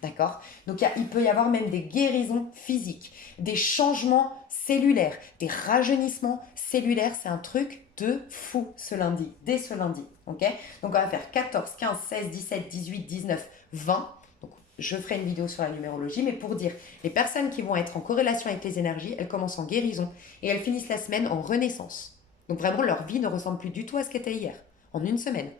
D'accord. Donc il peut y avoir même des guérisons physiques, des changements cellulaires, des rajeunissements cellulaires. C'est un truc de fou ce lundi, dès ce lundi. Ok. Donc on va faire 14, 15, 16, 17, 18, 19, 20. Donc je ferai une vidéo sur la numérologie, mais pour dire, les personnes qui vont être en corrélation avec les énergies, elles commencent en guérison et elles finissent la semaine en renaissance. Donc vraiment, leur vie ne ressemble plus du tout à ce qu'était hier, en une semaine.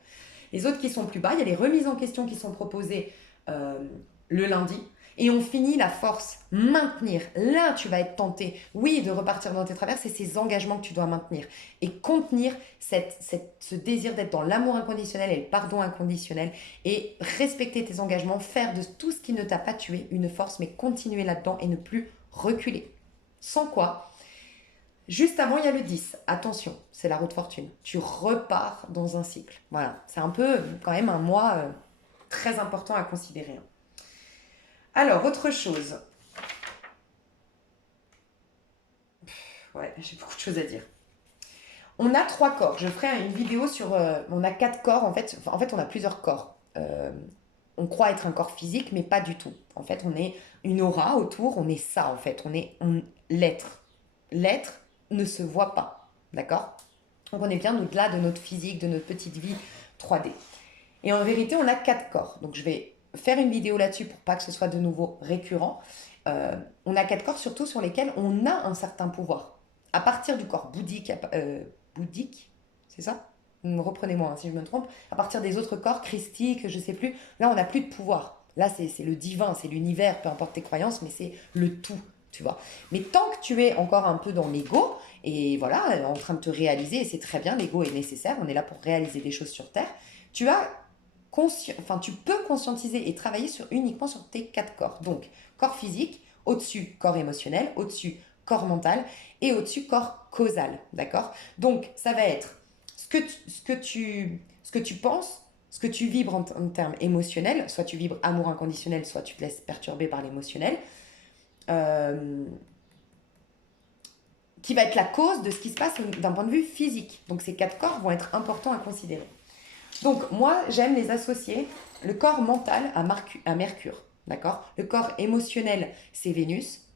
Les autres qui sont plus bas, il y a les remises en question qui sont proposées le lundi. Et on finit la force, maintenir. Là, tu vas être tenté, oui, de repartir dans tes travers, c'est ces engagements que tu dois maintenir. Et contenir ce désir d'être dans l'amour inconditionnel et le pardon inconditionnel. Et respecter tes engagements, faire de tout ce qui ne t'a pas tué une force, mais continuer là-dedans et ne plus reculer. Sans quoi, Juste avant, il y a le 10. Attention, c'est la roue de fortune. Tu repars dans un cycle. Voilà, c'est un peu quand même un mois très important à considérer, hein. Alors, autre chose. Ouais, j'ai beaucoup de choses à dire. On a 3 corps. Je ferai une vidéo sur... on a 4 corps, en fait. Enfin, en fait, on a plusieurs corps. On croit être un corps physique, mais pas du tout. En fait, on est une aura autour. On est ça, en fait. L'être. L'être ne se voit pas. D'accord? Donc, on est bien au-delà de notre physique, de notre petite vie 3D. Et en vérité, on a 4 corps. Donc, je vais faire une vidéo là-dessus pour pas que ce soit de nouveau récurrent. On a 4 corps surtout sur lesquels on a un certain pouvoir. À partir du corps bouddhique, c'est ça? Reprenez-moi hein, si je me trompe. À partir des autres corps, christiques, je sais plus, là on n'a plus de pouvoir. Là c'est le divin, c'est l'univers, peu importe tes croyances, mais c'est le tout, tu vois. Mais tant que tu es encore un peu dans l'ego, et voilà, en train de te réaliser, et c'est très bien, l'ego est nécessaire, on est là pour réaliser des choses sur Terre, tu as tu peux conscientiser et travailler uniquement sur tes 4 corps. Donc, corps physique, au-dessus, corps émotionnel, au-dessus, corps mental et au-dessus, corps causal. D'accord? Donc, ça va être ce que tu penses, ce que tu vibres en termes émotionnels, soit tu vibres amour inconditionnel, soit tu te laisses perturber par l'émotionnel, euh, qui va être la cause de ce qui se passe d'un point de vue physique. Donc, ces 4 corps vont être importants à considérer. Donc, moi, j'aime les associer, le corps mental à Mercure, d'accord? Le corps émotionnel, c'est Vénus.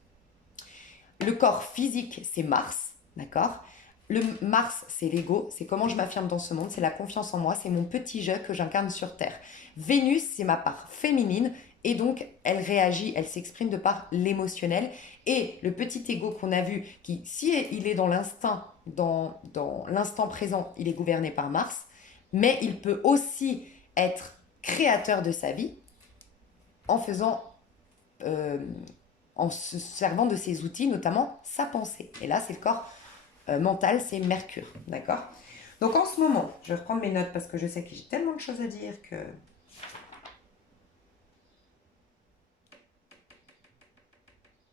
Le corps physique, c'est Mars, d'accord? Le Mars, c'est l'ego, c'est comment je m'affirme dans ce monde, c'est la confiance en moi, c'est mon petit jeu que j'incarne sur Terre. Vénus, c'est ma part féminine, et donc elle réagit, elle s'exprime de par l'émotionnel. Et le petit ego qu'on a vu, qui, si il est dans l'instinct, dans l'instant présent, il est gouverné par Mars, mais il peut aussi être créateur de sa vie en faisant, euh, en se servant de ses outils, notamment sa pensée. Et là, c'est le corps mental, c'est Mercure, d'accord? Donc en ce moment, je vais reprendre mes notes parce que je sais que j'ai tellement de choses à dire que...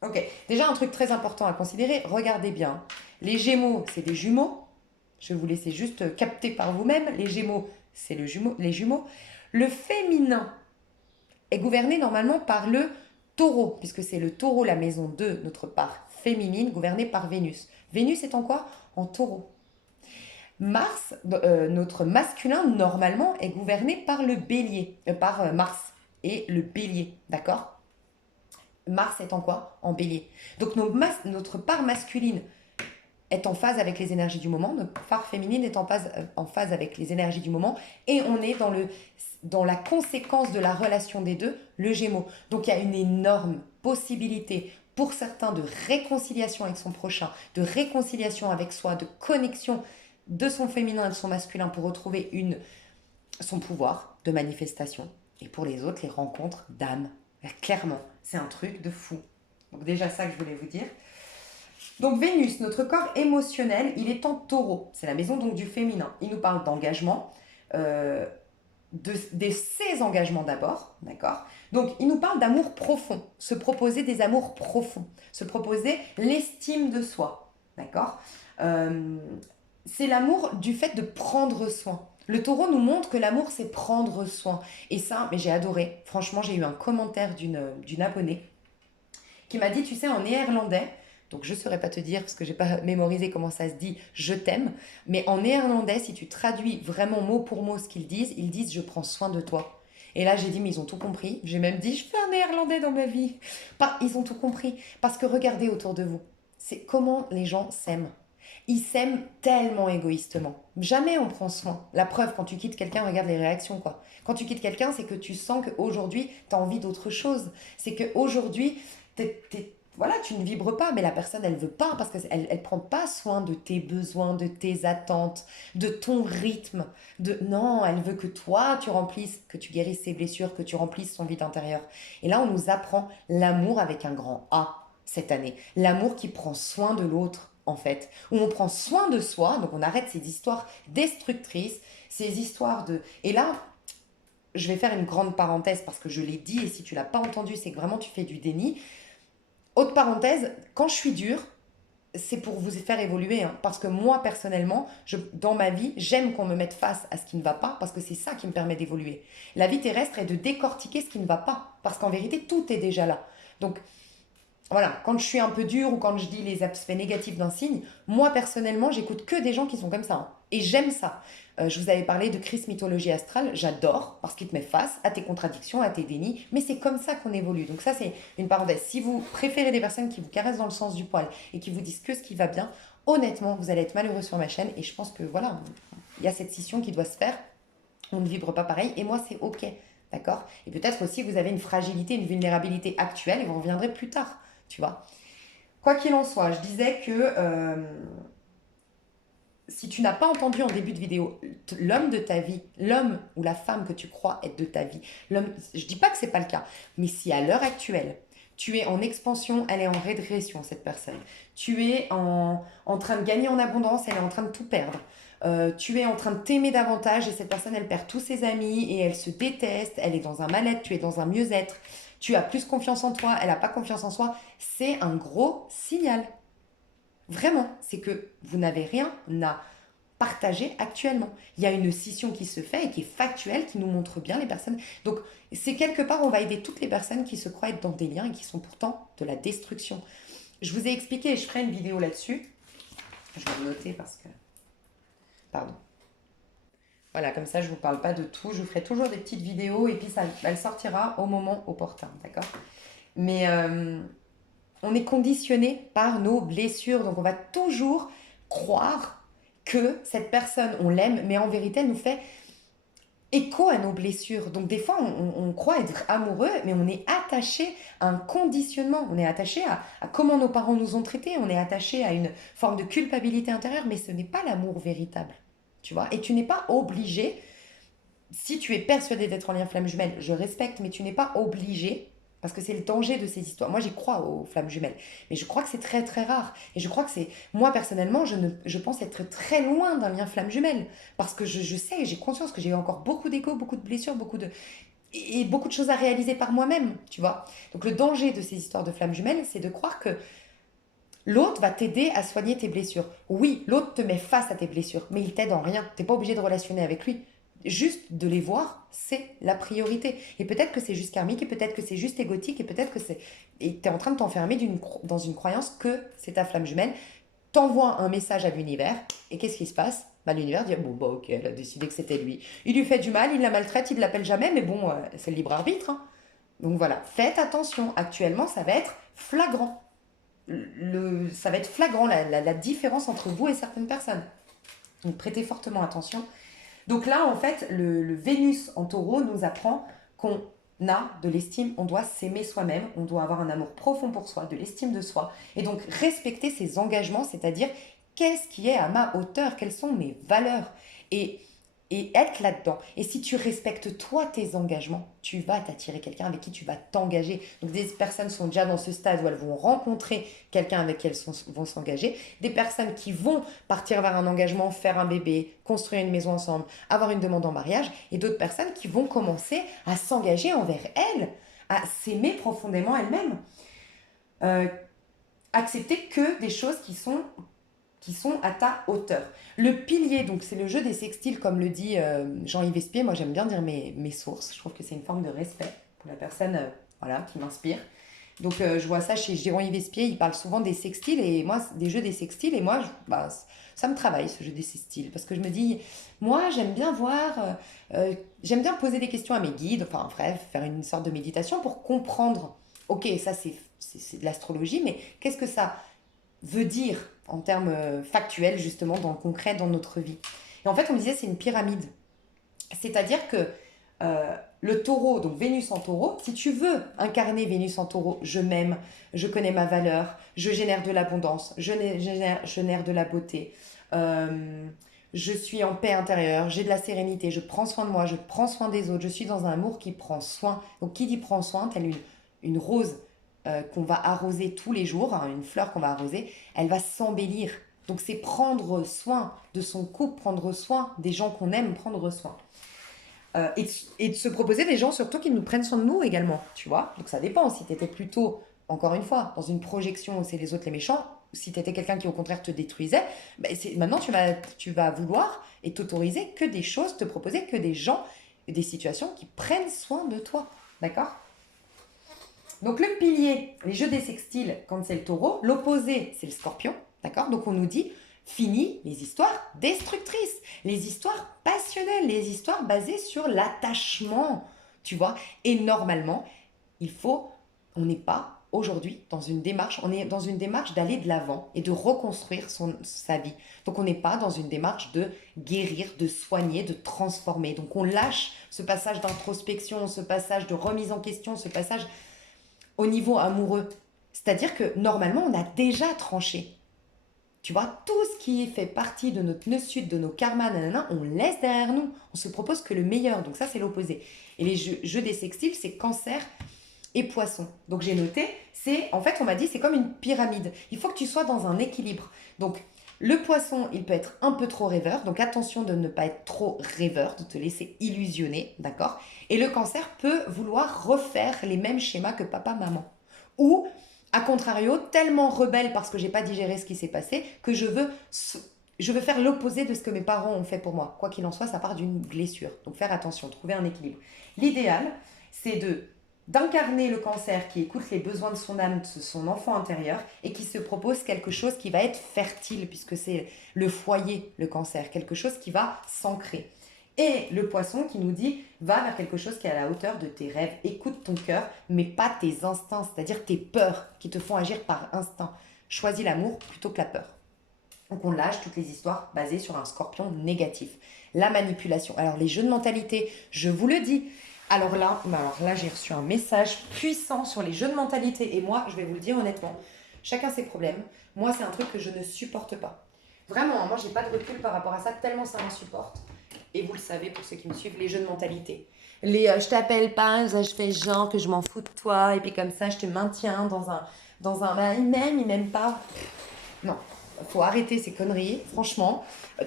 Ok, déjà un truc très important à considérer, regardez bien. Les Gémeaux, c'est des jumeaux. Je vais vous laisser juste capter par vous-même. Les Gémeaux, c'est les jumeaux. Le féminin est gouverné normalement par le taureau, puisque c'est le taureau, la maison de notre part féminine, gouvernée par Vénus. Vénus est en quoi? En taureau. Mars, notre masculin, normalement, est gouverné par le bélier, par Mars et le bélier, d'accord? Mars est en quoi? En bélier. Donc notre part masculine est en phase avec les énergies du moment, notre part féminine est en phase avec les énergies du moment, et on est dans la conséquence de la relation des deux, le Gémeaux. Donc il y a une énorme possibilité pour certains de réconciliation avec son prochain, de réconciliation avec soi, de connexion de son féminin et de son masculin pour retrouver son pouvoir de manifestation. Et pour les autres, les rencontres d'âme. Clairement, c'est un truc de fou. Donc déjà ça que je voulais vous dire. Donc Vénus, notre corps émotionnel, il est en taureau. C'est la maison donc du féminin. Il nous parle d'engagement, euh, de ses engagements d'abord, d'accord? Donc il nous parle d'amour profond, se proposer des amours profonds, se proposer l'estime de soi, d'accord? C'est l'amour du fait de prendre soin. Le taureau nous montre que l'amour, c'est prendre soin. Et ça, mais j'ai adoré. Franchement, j'ai eu un commentaire d'une abonnée qui m'a dit, tu sais, en néerlandais, donc je ne saurais pas te dire parce que j'ai pas mémorisé comment ça se dit, je t'aime, mais en néerlandais, si tu traduis vraiment mot pour mot ce qu'ils disent je prends soin de toi. Et là, j'ai dit, mais ils ont tout compris. J'ai même dit, je fais un néerlandais dans ma vie. Pas, ils ont tout compris. Parce que regardez autour de vous. C'est comment les gens s'aiment. Ils s'aiment tellement égoïstement. Jamais on prend soin. La preuve, quand tu quittes quelqu'un, regarde les réactions, quoi. Quand tu quittes quelqu'un, c'est que tu sens qu'aujourd'hui, tu as envie d'autre chose. C'est qu'aujourd'hui, voilà, tu ne vibres pas, mais la personne, elle veut pas parce qu'elle elle prend pas soin de tes besoins, de tes attentes, de ton rythme. Non, elle veut que toi, tu remplisses, que tu guérisses ses blessures, que tu remplisses son vide intérieur. Et là, on nous apprend l'amour avec un grand A cette année. L'amour qui prend soin de l'autre, en fait. Où on prend soin de soi, donc on arrête ces histoires destructrices, ces histoires de... Et là, je vais faire une grande parenthèse parce que je l'ai dit et si tu l'as pas entendu, c'est que vraiment tu fais du déni. Autre parenthèse, quand je suis dure, c'est pour vous faire évoluer, hein. Parce que moi, personnellement, dans ma vie, j'aime qu'on me mette face à ce qui ne va pas, parce que c'est ça qui me permet d'évoluer. La vie terrestre est de décortiquer ce qui ne va pas, parce qu'en vérité, tout est déjà là. Donc, voilà, quand je suis un peu dure ou quand je dis les aspects négatifs d'un signe, moi personnellement, j'écoute que des gens qui sont comme ça, hein. Et j'aime ça. Je vous avais parlé de Chris Mythologie Astrale, j'adore parce qu'il te met face à tes contradictions, à tes dénis, mais c'est comme ça qu'on évolue. Donc ça, c'est une parenthèse. Si vous préférez des personnes qui vous caressent dans le sens du poil et qui vous disent que ce qui va bien, honnêtement, vous allez être malheureux sur ma chaîne et je pense que voilà, il y a cette scission qui doit se faire. On ne vibre pas pareil et moi, c'est ok. D'accord. Et peut-être aussi vous avez une fragilité, une vulnérabilité actuelle et vous reviendrez plus tard, tu vois. Quoi qu'il en soit, je disais que si tu n'as pas entendu en début de vidéo, l'homme de ta vie, l'homme ou la femme que tu crois être de ta vie, l'homme, je dis pas que c'est pas le cas, mais si à l'heure actuelle, tu es en expansion, elle est en régression, cette personne. Tu es en train de gagner en abondance, elle est en train de tout perdre. Tu es en train de t'aimer davantage et cette personne, elle perd tous ses amis et elle se déteste, elle est dans un mal-être, tu es dans un mieux-être. Tu as plus confiance en toi, elle n'a pas confiance en soi. C'est un gros signal. Vraiment, c'est que vous n'avez rien à partager actuellement. Il y a une scission qui se fait et qui est factuelle, qui nous montre bien les personnes. Donc, c'est quelque part, on va aider toutes les personnes qui se croient être dans des liens et qui sont pourtant de la destruction. Je vous ai expliqué et je ferai une vidéo là-dessus. Je vais le noter parce que... Pardon. Voilà, comme ça, je ne vous parle pas de tout. Je vous ferai toujours des petites vidéos et puis ça, elle sortira au moment opportun, d'accord. Mais on est conditionné par nos blessures. Donc, on va toujours croire que cette personne, on l'aime, mais en vérité, elle nous fait écho à nos blessures. Donc, des fois, on croit être amoureux, mais on est attaché à un conditionnement. On est attaché à comment nos parents nous ont traités. On est attaché à une forme de culpabilité intérieure, mais ce n'est pas l'amour véritable. Tu vois. Et tu n'es pas obligé, si tu es persuadé d'être en lien flamme jumelle, je respecte, mais tu n'es pas obligé, parce que c'est le danger de ces histoires. Moi, j'y crois aux flammes jumelles, mais je crois que c'est très très rare. Et je crois que c'est, moi personnellement, je pense être très loin d'un lien flamme jumelle, parce que je sais, j'ai conscience que j'ai encore beaucoup d'échos, beaucoup de blessures, et beaucoup de choses à réaliser par moi-même, tu vois. Donc le danger de ces histoires de flammes jumelles, c'est de croire que l'autre va t'aider à soigner tes blessures. Oui, l'autre te met face à tes blessures, mais il t'aide en rien. Tu n'es pas obligé de relationner avec lui. Juste de les voir, c'est la priorité. Et peut-être que c'est juste karmique, et peut-être que c'est juste égotique, et peut-être que c'est... Et tu es en train de t'enfermer dans une croyance que c'est ta flamme jumelle. T'envoies un message à l'univers, et qu'est-ce qui se passe? Bah, l'univers dit, bon, bah ok, elle a décidé que c'était lui. Il lui fait du mal, il la maltraite, il ne l'appelle jamais, mais bon, c'est le libre arbitre, hein. Donc voilà, faites attention. Actuellement, ça va être flagrant. Ça va être flagrant la différence entre vous et certaines personnes. Donc prêtez fortement attention. Donc là, en fait, le Vénus en taureau nous apprend qu'on a de l'estime, on doit s'aimer soi-même, on doit avoir un amour profond pour soi, de l'estime de soi, et donc respecter ses engagements, c'est-à-dire qu'est-ce qui est à ma hauteur, quelles sont mes valeurs, et, et être là-dedans. Et si tu respectes toi tes engagements, tu vas t'attirer quelqu'un avec qui tu vas t'engager. Donc des personnes sont déjà dans ce stade où elles vont rencontrer quelqu'un avec qui elles vont s'engager, des personnes qui vont partir vers un engagement, faire un bébé, construire une maison ensemble, avoir une demande en mariage, et d'autres personnes qui vont commencer à s'engager envers elles, à s'aimer profondément elles-mêmes. Euh, Accepter que des choses qui sont à ta hauteur. Le pilier, donc c'est le jeu des sextiles, comme le dit Jean-Yves Espier. Moi, j'aime bien dire mes sources. Je trouve que c'est une forme de respect pour la personne voilà, qui m'inspire. Donc, je vois ça chez Jean-Yves Espier. Il parle souvent des sextiles et moi, des jeux des sextiles. Et moi, ça me travaille, ce jeu des sextiles. Parce que je me dis, moi, j'aime bien voir, j'aime bien poser des questions à mes guides. Enfin, bref, faire une sorte de méditation pour comprendre. Ok, ça, c'est de l'astrologie, mais qu'est-ce que ça veut dire en termes factuels, justement, dans le concret, dans notre vie. Et en fait, on me disait, c'est une pyramide. C'est-à-dire que le taureau, donc Vénus en taureau, si tu veux incarner Vénus en taureau, je m'aime, je connais ma valeur, je génère de l'abondance, je génère de la beauté, je suis en paix intérieure, j'ai de la sérénité, je prends soin de moi, je prends soin des autres, je suis dans un amour qui prend soin. Donc qui dit prend soin, telle une rose qu'on va arroser tous les jours, hein, une fleur qu'on va arroser, elle va s'embellir. Donc c'est prendre soin de son couple, prendre soin des gens qu'on aime, prendre soin. Et de se proposer des gens surtout qui nous prennent soin de nous également, tu vois. Donc ça dépend, si tu étais plutôt, encore une fois, dans une projection où c'est les autres les méchants, si tu étais quelqu'un qui au contraire te détruisait, ben, maintenant tu vas vouloir et t'autoriser que des choses, te proposer que des gens, des situations qui prennent soin de toi. D'accord? Donc le pilier, les jeux des sextiles, quand c'est le taureau, l'opposé, c'est le scorpion. D'accord? Donc on nous dit, fini les histoires destructrices, les histoires passionnelles, les histoires basées sur l'attachement. Tu vois? Et normalement, on n'est pas aujourd'hui dans une démarche, on est dans une démarche d'aller de l'avant et de reconstruire sa vie. Donc on n'est pas dans une démarche de guérir, de soigner, de transformer. Donc on lâche ce passage d'introspection, ce passage de remise en question, ce passage au niveau amoureux. C'est-à-dire que normalement on a déjà tranché. Tu vois, tout ce qui fait partie de notre nœud sud, de nos karmas, nanana, on laisse derrière nous. On se propose que le meilleur. Donc ça, c'est l'opposé. Et les jeux des sextiles, c'est cancer et poisson. Donc j'ai noté, en fait, on m'a dit, c'est comme une pyramide. Il faut que tu sois dans un équilibre. Donc le poisson, il peut être un peu trop rêveur. Donc attention de ne pas être trop rêveur, de te laisser illusionner, d'accord? Et le cancer peut vouloir refaire les mêmes schémas que papa, maman. Ou a contrario, tellement rebelle parce que j'ai pas digéré ce qui s'est passé que je veux faire l'opposé de ce que mes parents ont fait pour moi. Quoi qu'il en soit, ça part d'une blessure. Donc faire attention, trouver un équilibre. L'idéal, c'est d'incarner le cancer qui écoute les besoins de son âme, de son enfant intérieur et qui se propose quelque chose qui va être fertile puisque c'est le foyer, le cancer, quelque chose qui va s'ancrer. Et le poisson qui nous dit, va vers quelque chose qui est à la hauteur de tes rêves. Écoute ton cœur, mais pas tes instincts, c'est-à-dire tes peurs qui te font agir par instinct. Choisis l'amour plutôt que la peur. Donc on lâche toutes les histoires basées sur un scorpion négatif. La manipulation. Alors les jeux de mentalité, je vous le dis. Alors là j'ai reçu un message puissant sur les jeux de mentalité. Et moi, je vais vous le dire honnêtement, chacun ses problèmes. Moi, c'est un truc que je ne supporte pas. Vraiment, moi, j'ai pas de recul par rapport à ça, tellement ça m'insupporte. Et vous le savez, pour ceux qui me suivent, les jeux de mentalité. Je t'appelle pas, je fais genre que je m'en fous de toi, et puis comme ça, je te maintiens bah, il m'aime pas. Non, faut arrêter ces conneries, franchement.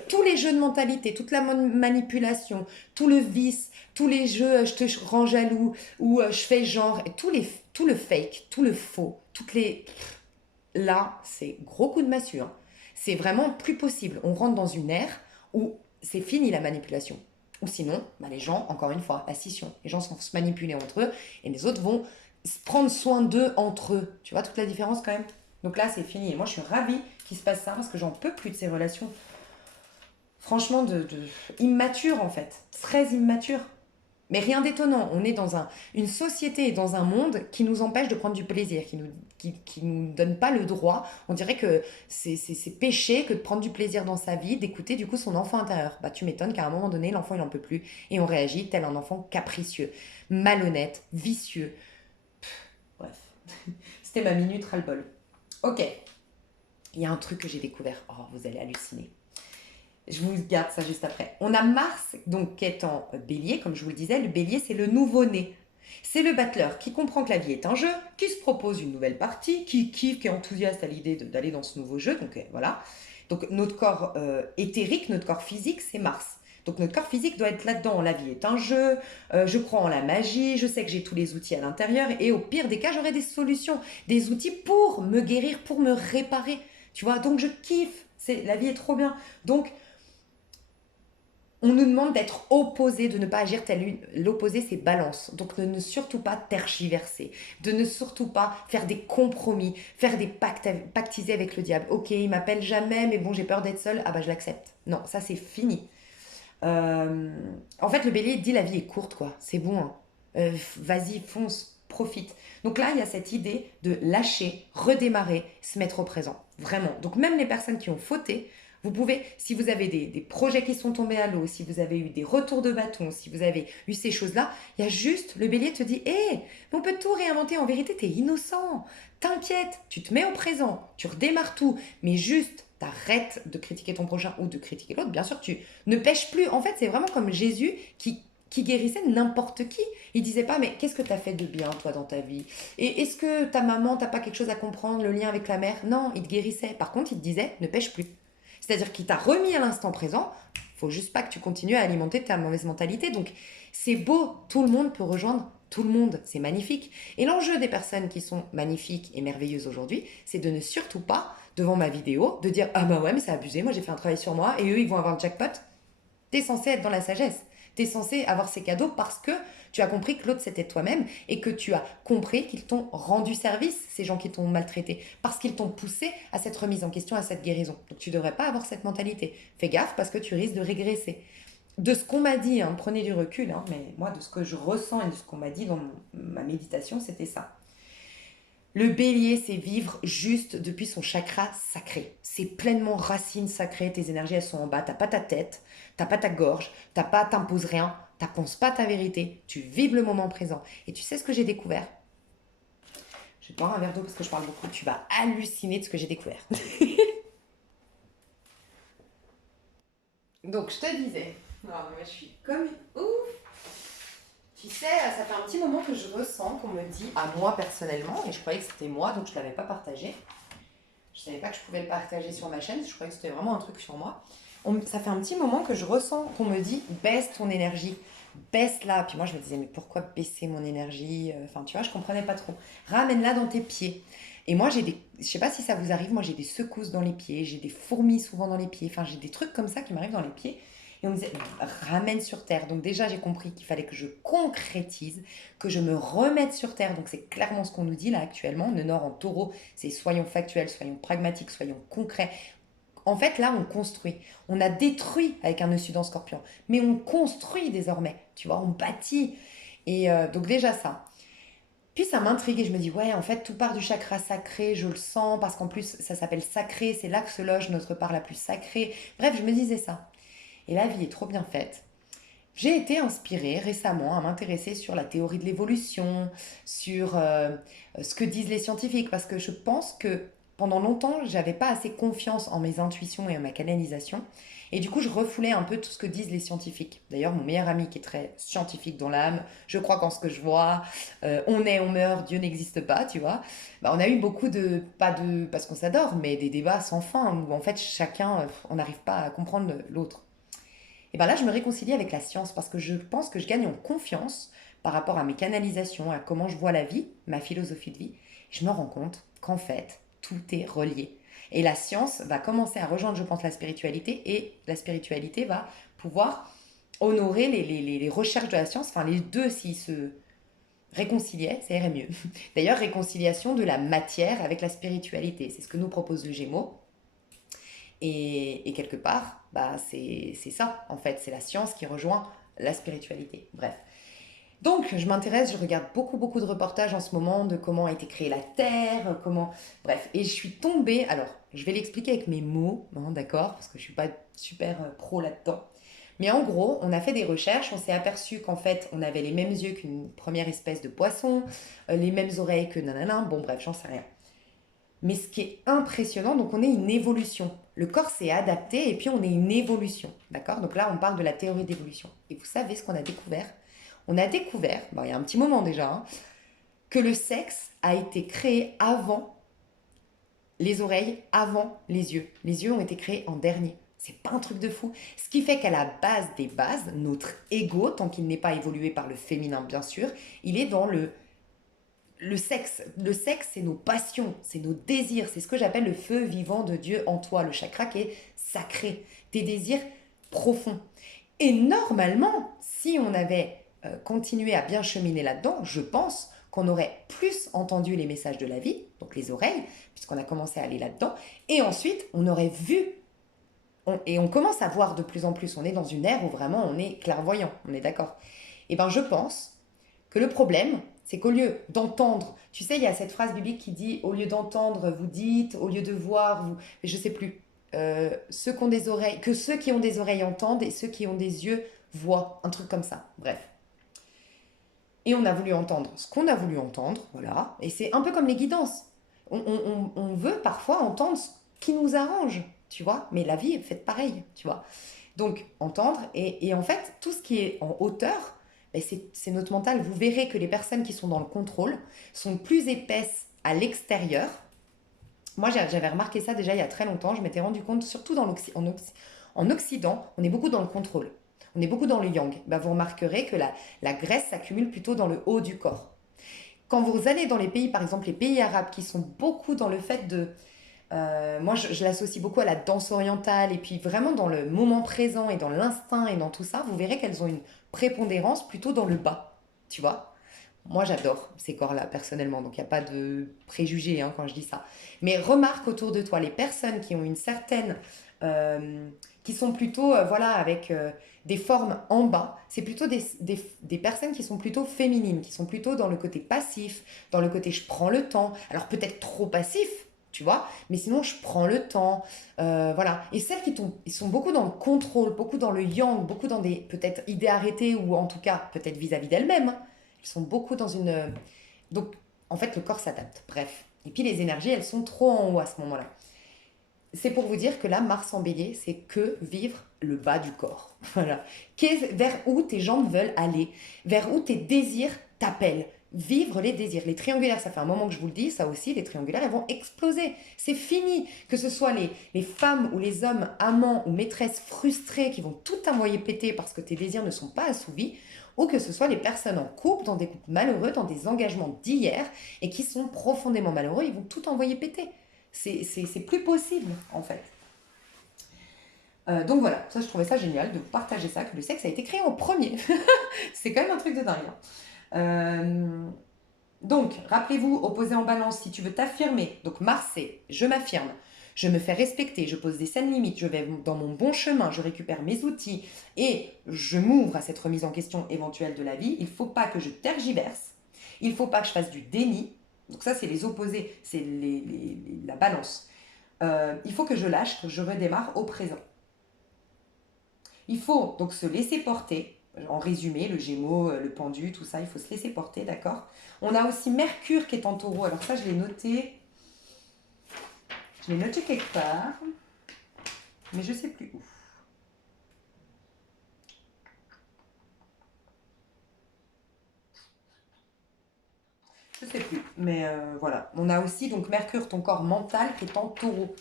Tous les jeux de mentalité, toute la manipulation, tout le vice, tous les jeux je te rends jaloux, ou je fais genre, tout le fake, tout le faux, Là, c'est gros coup de massue. Hein. C'est vraiment plus possible. On rentre dans une ère où c'est fini la manipulation. Ou sinon, bah, les gens, encore une fois, la scission. Les gens vont se manipuler entre eux et les autres vont prendre soin d'eux entre eux. Tu vois toute la différence quand même? Donc là, c'est fini. Et moi, je suis ravie qu'il se passe ça parce que j'en peux plus de ces relations. Franchement, immatures en fait. Très immatures. Mais rien d'étonnant. On est dans une société et dans un monde qui nous empêche de prendre du plaisir, qui nous donne pas le droit. On dirait que c'est péché que de prendre du plaisir dans sa vie, d'écouter du coup son enfant intérieur. Bah tu m'étonnes qu'à un moment donné, l'enfant il en peut plus et on réagit tel un enfant capricieux, malhonnête, vicieux. Bref, c'était ma minute ras-le-bol. Ok, il y a un truc que j'ai découvert. Oh, vous allez halluciner. Je vous garde ça juste après. On a Mars, donc, qui est en bélier, comme je vous le disais. Le bélier, c'est le nouveau-né. C'est le battleur qui comprend que la vie est un jeu, qui se propose une nouvelle partie, qui kiffe, qui est enthousiaste à l'idée d'aller dans ce nouveau jeu. Donc, voilà. Donc, notre corps éthérique, notre corps physique, c'est Mars. Donc, notre corps physique doit être là-dedans. La vie est un jeu, je crois en la magie, je sais que j'ai tous les outils à l'intérieur. Et au pire des cas, j'aurai des solutions, des outils pour me guérir, pour me réparer. Tu vois, donc je kiffe. La vie est trop bien. Donc, on nous demande d'être opposé, de ne pas agir tel une. L'opposé, c'est balance. Donc, de ne surtout pas tergiverser, de ne surtout pas faire des compromis, faire des pactes, pactiser avec le diable. Ok, il m'appelle jamais, mais bon, j'ai peur d'être seule. Ah bah, je l'accepte. Non, ça, c'est fini. En fait, le bélier dit la vie est courte, quoi. C'est bon. Hein. Vas-y, fonce, profite. Donc là, il y a cette idée de lâcher, redémarrer, se mettre au présent. Vraiment. Donc, même les personnes qui ont fauté, vous pouvez, si vous avez des projets qui sont tombés à l'eau, si vous avez eu des retours de bâton, si vous avez eu ces choses-là, il y a juste, le bélier te dit, hé, on peut tout réinventer, en vérité, t'es innocent, t'inquiète, tu te mets au présent, tu redémarres tout, mais juste, t'arrêtes de critiquer ton prochain ou de critiquer l'autre, bien sûr, tu ne pêches plus. En fait, c'est vraiment comme Jésus qui guérissait n'importe qui. Il disait pas, mais qu'est-ce que tu as fait de bien, toi, dans ta vie? Et est-ce que ta maman, t'as pas quelque chose à comprendre, le lien avec la mère? Non, il te guérissait. Par contre, il te disait, ne pêche plus. C'est-à-dire qu'il t'a remis à l'instant présent. Faut juste pas que tu continues à alimenter ta mauvaise mentalité. Donc, c'est beau. Tout le monde peut rejoindre tout le monde. C'est magnifique. Et l'enjeu des personnes qui sont magnifiques et merveilleuses aujourd'hui, c'est de ne surtout pas devant ma vidéo, de dire ah bah ouais mais c'est abusé, moi j'ai fait un travail sur moi et eux ils vont avoir le jackpot. T'es censé être dans la sagesse. T'es censé avoir ces cadeaux parce que tu as compris que l'autre c'était toi-même et que tu as compris qu'ils t'ont rendu service, ces gens qui t'ont maltraité, parce qu'ils t'ont poussé à cette remise en question, à cette guérison. Donc tu devrais pas avoir cette mentalité. Fais gaffe parce que tu risques de régresser. De ce qu'on m'a dit, hein, prenez du recul, hein, mais moi de ce que je ressens et de ce qu'on m'a dit dans ma méditation, c'était ça. Le bélier, c'est vivre juste depuis son chakra sacré. C'est pleinement racine sacrée, tes énergies, elles sont en bas. T'as pas ta tête, t'as pas ta gorge, t'imposes rien, t'impenses pas ta vérité, tu vives le moment présent. Et tu sais ce que j'ai découvert? Je vais boire un verre d'eau parce que je parle beaucoup. Tu vas halluciner de ce que j'ai découvert. Donc, je te disais, non, mais je suis comme une ouf. Tu sais, ça fait un petit moment que je ressens qu'on me dit, à moi personnellement, et je croyais que c'était moi, donc je ne l'avais pas partagé. Je ne savais pas que je pouvais le partager sur ma chaîne, je croyais que c'était vraiment un truc sur moi. Ça fait un petit moment que je ressens qu'on me dit, baisse ton énergie, baisse-la. Puis moi, je me disais, mais pourquoi baisser mon énergie? Enfin, tu vois, je ne comprenais pas trop. Ramène-la dans tes pieds. Et moi, je sais pas si ça vous arrive, moi j'ai des secousses dans les pieds, j'ai des fourmis souvent dans les pieds, enfin j'ai des trucs comme ça qui m'arrivent dans les pieds. Et on me disait, ramène sur terre. Donc déjà, j'ai compris qu'il fallait que je concrétise, que je me remette sur terre. Donc c'est clairement ce qu'on nous dit là actuellement. Le Nord en taureau, c'est soyons factuels, soyons pragmatiques, soyons concrets. En fait, là, on construit. On a détruit avec un nœud sud en scorpion. Mais on construit désormais, tu vois, on bâtit. Et donc déjà ça. Puis ça m'intrigue et je me dis, ouais, en fait, tout part du chakra sacré, je le sens, parce qu'en plus, ça s'appelle sacré, c'est là que se loge notre part la plus sacrée. Bref, je me disais ça. Et la vie est trop bien faite. J'ai été inspirée récemment à m'intéresser sur la théorie de l'évolution, sur ce que disent les scientifiques, parce que je pense que pendant longtemps, j'avais pas assez confiance en mes intuitions et en ma canalisation. Et du coup, je refoulais un peu tout ce que disent les scientifiques. D'ailleurs, mon meilleur ami qui est très scientifique dans l'âme, je crois qu'en ce que je vois, on est, on meurt, Dieu n'existe pas, tu vois. Bah, on a eu beaucoup de, pas de, parce qu'on s'adore, mais des débats sans fin, où en fait, chacun, on n'arrive pas à comprendre l'autre. Et bien là, je me réconcilie avec la science parce que je pense que je gagne en confiance par rapport à mes canalisations, à comment je vois la vie, ma philosophie de vie. Je me rends compte qu'en fait, tout est relié. Et la science va commencer à rejoindre, je pense, la spiritualité et la spiritualité va pouvoir honorer les recherches de la science. Enfin, les deux, s'ils se réconciliaient, ça irait mieux. D'ailleurs, réconciliation de la matière avec la spiritualité. C'est ce que nous propose le Gémeaux. Et quelque part, bah, c'est ça, en fait. C'est la science qui rejoint la spiritualité. Bref. Donc, je m'intéresse, je regarde beaucoup, beaucoup de reportages en ce moment de comment a été créée la Terre, comment... Bref, et je suis tombée... Alors, je vais l'expliquer avec mes mots, hein, d'accord? Parce que je ne suis pas super pro là-dedans. Mais en gros, on a fait des recherches, on s'est aperçu qu'en fait, on avait les mêmes yeux qu'une première espèce de poisson, les mêmes oreilles que nanana, bon bref, j'en sais rien. Mais ce qui est impressionnant, donc on est une évolution. Le corps s'est adapté et puis on est une évolution. D'accord? Donc là, on parle de la théorie d'évolution. Et vous savez ce qu'on a découvert? On a découvert, bon, il y a un petit moment déjà, hein, que le sexe a été créé avant les oreilles, avant les yeux. Les yeux ont été créés en dernier. C'est pas un truc de fou. Ce qui fait qu'à la base des bases, notre ego, tant qu'il n'est pas évolué par le féminin bien sûr, il est dans le sexe. Le sexe, c'est nos passions, c'est nos désirs. C'est ce que j'appelle le feu vivant de Dieu en toi, le chakra qui est sacré. Tes désirs profonds. Et normalement, si on avait continué à bien cheminer là-dedans, je pense qu'on aurait plus entendu les messages de la vie, donc les oreilles, puisqu'on a commencé à aller là-dedans. Et ensuite, on aurait vu, et on commence à voir de plus en plus. On est dans une ère où vraiment on est clairvoyant, on est d'accord. Et bien je pense que le problème, c'est qu'au lieu d'entendre, tu sais, il y a cette phrase biblique qui dit, au lieu d'entendre, vous dites, au lieu de voir, vous, je sais plus, ceux qui ont des oreilles, que ceux qui ont des oreilles entendent et ceux qui ont des yeux voient, un truc comme ça, bref. Et on a voulu entendre ce qu'on a voulu entendre, voilà, et c'est un peu comme les guidances. On veut parfois entendre ce qui nous arrange, tu vois, mais la vie est faite pareil, tu vois. Donc, entendre, et en fait, tout ce qui est en hauteur, ben, c'est notre mental. Vous verrez que les personnes qui sont dans le contrôle sont plus épaisses à l'extérieur. Moi, j'avais remarqué ça déjà il y a très longtemps. Je m'étais rendu compte, surtout en Occident, on est beaucoup dans le contrôle. On est beaucoup dans le yang. Ben, vous remarquerez que la graisse s'accumule plutôt dans le haut du corps. Quand vous allez dans les pays, par exemple les pays arabes, qui sont beaucoup dans le fait de Moi, je l'associe beaucoup à la danse orientale et puis vraiment dans le moment présent et dans l'instinct et dans tout ça, vous verrez qu'elles ont une prépondérance plutôt dans le bas, tu vois. Moi, j'adore ces corps-là, personnellement, donc il n'y a pas de préjugés hein, quand je dis ça. Mais remarque autour de toi, les personnes qui ont une certaine... qui sont plutôt, voilà, avec des formes en bas, c'est plutôt des personnes qui sont plutôt féminines, qui sont plutôt dans le côté passif, dans le côté je prends le temps, alors peut-être trop passif, tu vois, mais sinon je prends le temps, voilà. Et celles ils sont beaucoup dans le contrôle, beaucoup dans le yang, beaucoup dans des peut-être idées arrêtées ou en tout cas peut-être vis-à-vis d'elles-mêmes, hein. Elles sont beaucoup dans une... Donc en fait le corps s'adapte, bref. Et puis les énergies, elles sont trop en haut à ce moment-là. C'est pour vous dire que là, Mars en bélier, c'est que vivre le bas du corps. Voilà. Vers où tes jambes veulent aller, vers où tes désirs t'appellent. Vivre les désirs. Les triangulaires, ça fait un moment que je vous le dis, ça aussi, les triangulaires, elles vont exploser. C'est fini. Que ce soit les femmes ou les hommes, amants ou maîtresses frustrés qui vont tout envoyer péter parce que tes désirs ne sont pas assouvis, ou que ce soit les personnes en couple, dans des couples malheureux, dans des engagements d'hier, et qui sont profondément malheureux, ils vont tout envoyer péter. C'est plus possible, en fait. Donc voilà, ça je trouvais ça génial de partager ça, que le sexe a été créé en premier. C'est quand même un truc de dingue, hein. Donc, rappelez-vous, opposé en balance, si tu veux t'affirmer, donc Mars c'est je m'affirme, je me fais respecter, je pose des saines limites, je vais dans mon bon chemin, je récupère mes outils et je m'ouvre à cette remise en question éventuelle de la vie, il ne faut pas que je tergiverse, il ne faut pas que je fasse du déni. Donc ça, c'est les opposés, c'est la balance. Il faut que je lâche, que je redémarre au présent. Il faut donc se laisser porter. En résumé, le Gémeaux, le Pendu, tout ça, il faut se laisser porter, d'accord. On a aussi Mercure qui est en Taureau. Alors ça, je l'ai noté. Je l'ai noté quelque part, mais je ne sais plus où. Je ne sais plus, mais voilà. On a aussi donc Mercure, ton corps mental, qui est en Taureau.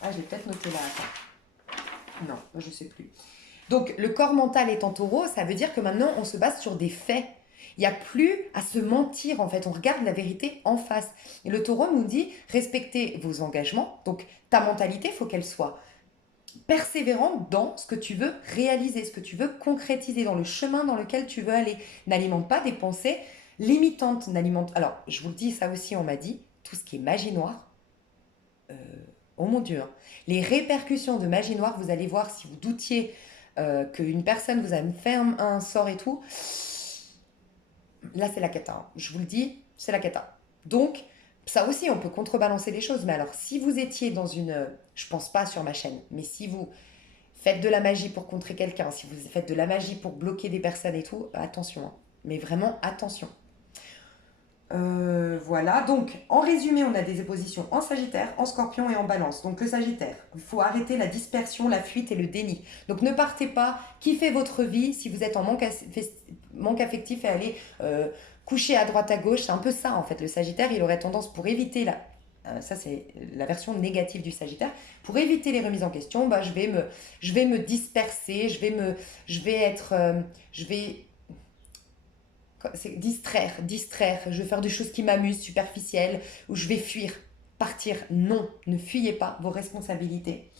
Ah, je l'ai peut-être noté là. Attends. Non, je ne sais plus. Donc, le corps mental est en taureau, ça veut dire que maintenant, on se base sur des faits. Il n'y a plus à se mentir, en fait. On regarde la vérité en face. Et le taureau nous dit, respectez vos engagements. Donc, ta mentalité, il faut qu'elle soit persévérante dans ce que tu veux réaliser, ce que tu veux concrétiser, dans le chemin dans lequel tu veux aller. N'alimente pas des pensées limitantes. Alors, je vous le dis, ça aussi, on m'a dit, tout ce qui est magie noire, oh mon Dieu, hein. Les répercussions de magie noire, vous allez voir si vous doutiez qu'une personne vous a fait un sort et tout, là c'est la cata, hein. Je vous le dis, c'est la cata. Donc, ça aussi, on peut contrebalancer les choses. Mais alors, si vous étiez dans une... Je pense pas sur ma chaîne, mais si vous faites de la magie pour contrer quelqu'un, si vous faites de la magie pour bloquer des personnes et tout, attention, hein. Mais vraiment, attention. Voilà, donc en résumé, on a des oppositions en Sagittaire, en Scorpion et en Balance. Donc le Sagittaire, il faut arrêter la dispersion, la fuite et le déni. Donc ne partez pas, kiffez votre vie. Si vous êtes en manque affectif et allez coucher à droite à gauche, c'est un peu ça en fait. Le Sagittaire, il aurait tendance pour éviter ça c'est la version négative du Sagittaire. Pour éviter les remises en question, bah, je vais me disperser, je vais être, je vais c'est distraire, je vais faire des choses qui m'amusent, superficielles, ou je vais fuir, partir. Non, ne fuyez pas vos responsabilités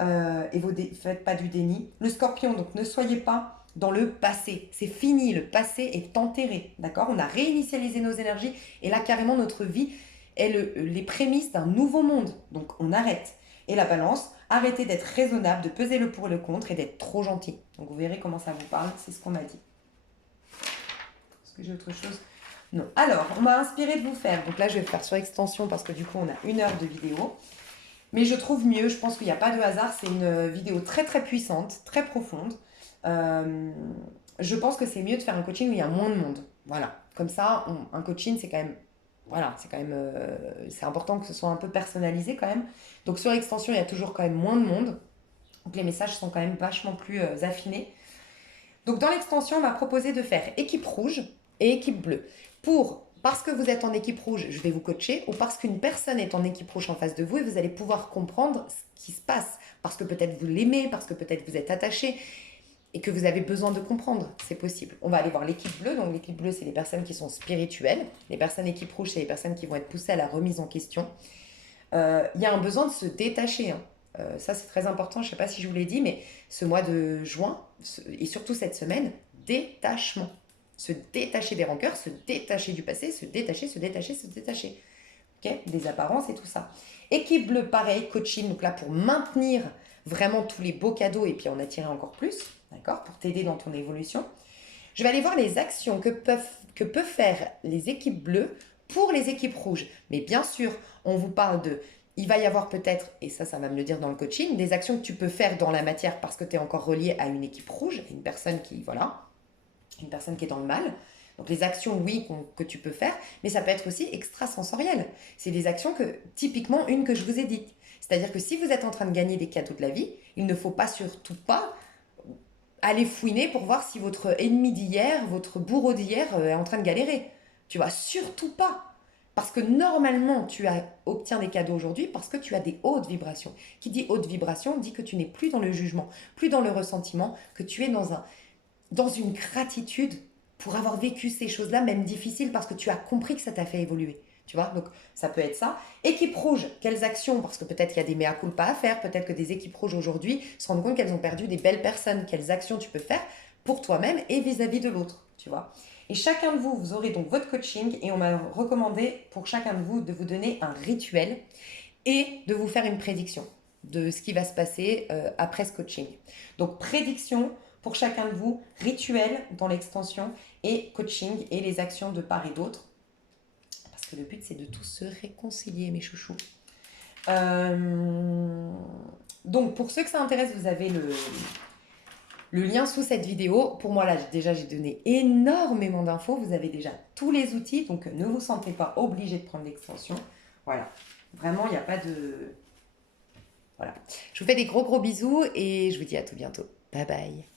et faites pas du déni. Le scorpion, donc ne soyez pas dans le passé. C'est fini, le passé est enterré, d'accord. On a réinitialisé nos énergies et là, carrément, notre vie est les prémices d'un nouveau monde. Donc, on arrête. Et la balance, arrêtez d'être raisonnable, de peser le pour et le contre et d'être trop gentil. Donc, vous verrez comment ça vous parle, c'est ce qu'on m'a dit. Que j'ai autre chose? Non. Alors, on m'a inspiré de vous faire. Donc là, je vais faire sur extension parce que du coup, on a 1 heure de vidéo. Mais je trouve mieux. Je pense qu'il n'y a pas de hasard. C'est une vidéo très très puissante, très profonde. Je pense que c'est mieux de faire un coaching où il y a moins de monde. Voilà. Comme ça, un coaching, c'est quand même... Voilà, c'est quand même... c'est important que ce soit un peu personnalisé quand même. Donc sur extension, il y a toujours quand même moins de monde. Donc les messages sont quand même vachement plus affinés. Donc dans l'extension, on m'a proposé de faire équipe rouge et équipe bleue. Parce que vous êtes en équipe rouge, je vais vous coacher, ou parce qu'une personne est en équipe rouge en face de vous et vous allez pouvoir comprendre ce qui se passe. Parce que peut-être vous l'aimez, parce que peut-être vous êtes attaché et que vous avez besoin de comprendre. C'est possible. On va aller voir l'équipe bleue. Donc l'équipe bleue, c'est les personnes qui sont spirituelles. Les personnes équipe rouge, c'est les personnes qui vont être poussées à la remise en question. il y a un besoin de se détacher, hein. Ça, c'est très important. Je ne sais pas si je vous l'ai dit, mais ce mois de juin, et surtout cette semaine, détachement. Se détacher des rancœurs, se détacher du passé, se détacher, se détacher, se détacher. Ok, des apparences et tout ça. Équipe bleue, pareil, coaching. Donc là, pour maintenir vraiment tous les beaux cadeaux et puis en attirer encore plus, d'accord, pour t'aider dans ton évolution. Je vais aller voir les actions que peuvent faire les équipes bleues pour les équipes rouges. Mais bien sûr, on vous parle de... Il va y avoir peut-être, et ça va me le dire dans le coaching, des actions que tu peux faire dans la matière parce que tu es encore relié à une équipe rouge, une personne qui, voilà, une personne qui est dans le mal. Donc les actions, oui, que tu peux faire, mais ça peut être aussi extrasensoriel. C'est des actions que, typiquement, une que je vous ai dites. C'est-à-dire que si vous êtes en train de gagner des cadeaux de la vie, il ne faut pas surtout pas aller fouiner pour voir si votre ennemi d'hier, votre bourreau d'hier est en train de galérer. Tu vas surtout pas. Parce que normalement, obtiens des cadeaux aujourd'hui parce que tu as des hautes vibrations. Qui dit haute vibration dit que tu n'es plus dans le jugement, plus dans le ressentiment, que tu es dans une gratitude pour avoir vécu ces choses-là, même difficiles, parce que tu as compris que ça t'a fait évoluer. Tu vois, donc ça peut être ça. Équipe rouge, quelles actions? Parce que peut-être il y a des mea culpa à faire, peut-être que des équipes rouges aujourd'hui se rendent compte qu'elles ont perdu des belles personnes. Quelles actions tu peux faire pour toi-même et vis-à-vis de l'autre, tu vois? Et chacun de vous, vous aurez donc votre coaching et on m'a recommandé pour chacun de vous donner un rituel et de vous faire une prédiction de ce qui va se passer après ce coaching. Donc prédiction pour chacun de vous, rituel dans l'extension et coaching et les actions de part et d'autre. Parce que le but, c'est de tous se réconcilier, mes chouchous. Donc, pour ceux que ça intéresse, vous avez le lien sous cette vidéo. Pour moi, là, déjà, j'ai donné énormément d'infos. Vous avez déjà tous les outils, donc ne vous sentez pas obligé de prendre l'extension. Voilà. Vraiment, il n'y a pas de... Voilà. Je vous fais des gros bisous et je vous dis à tout bientôt. Bye bye.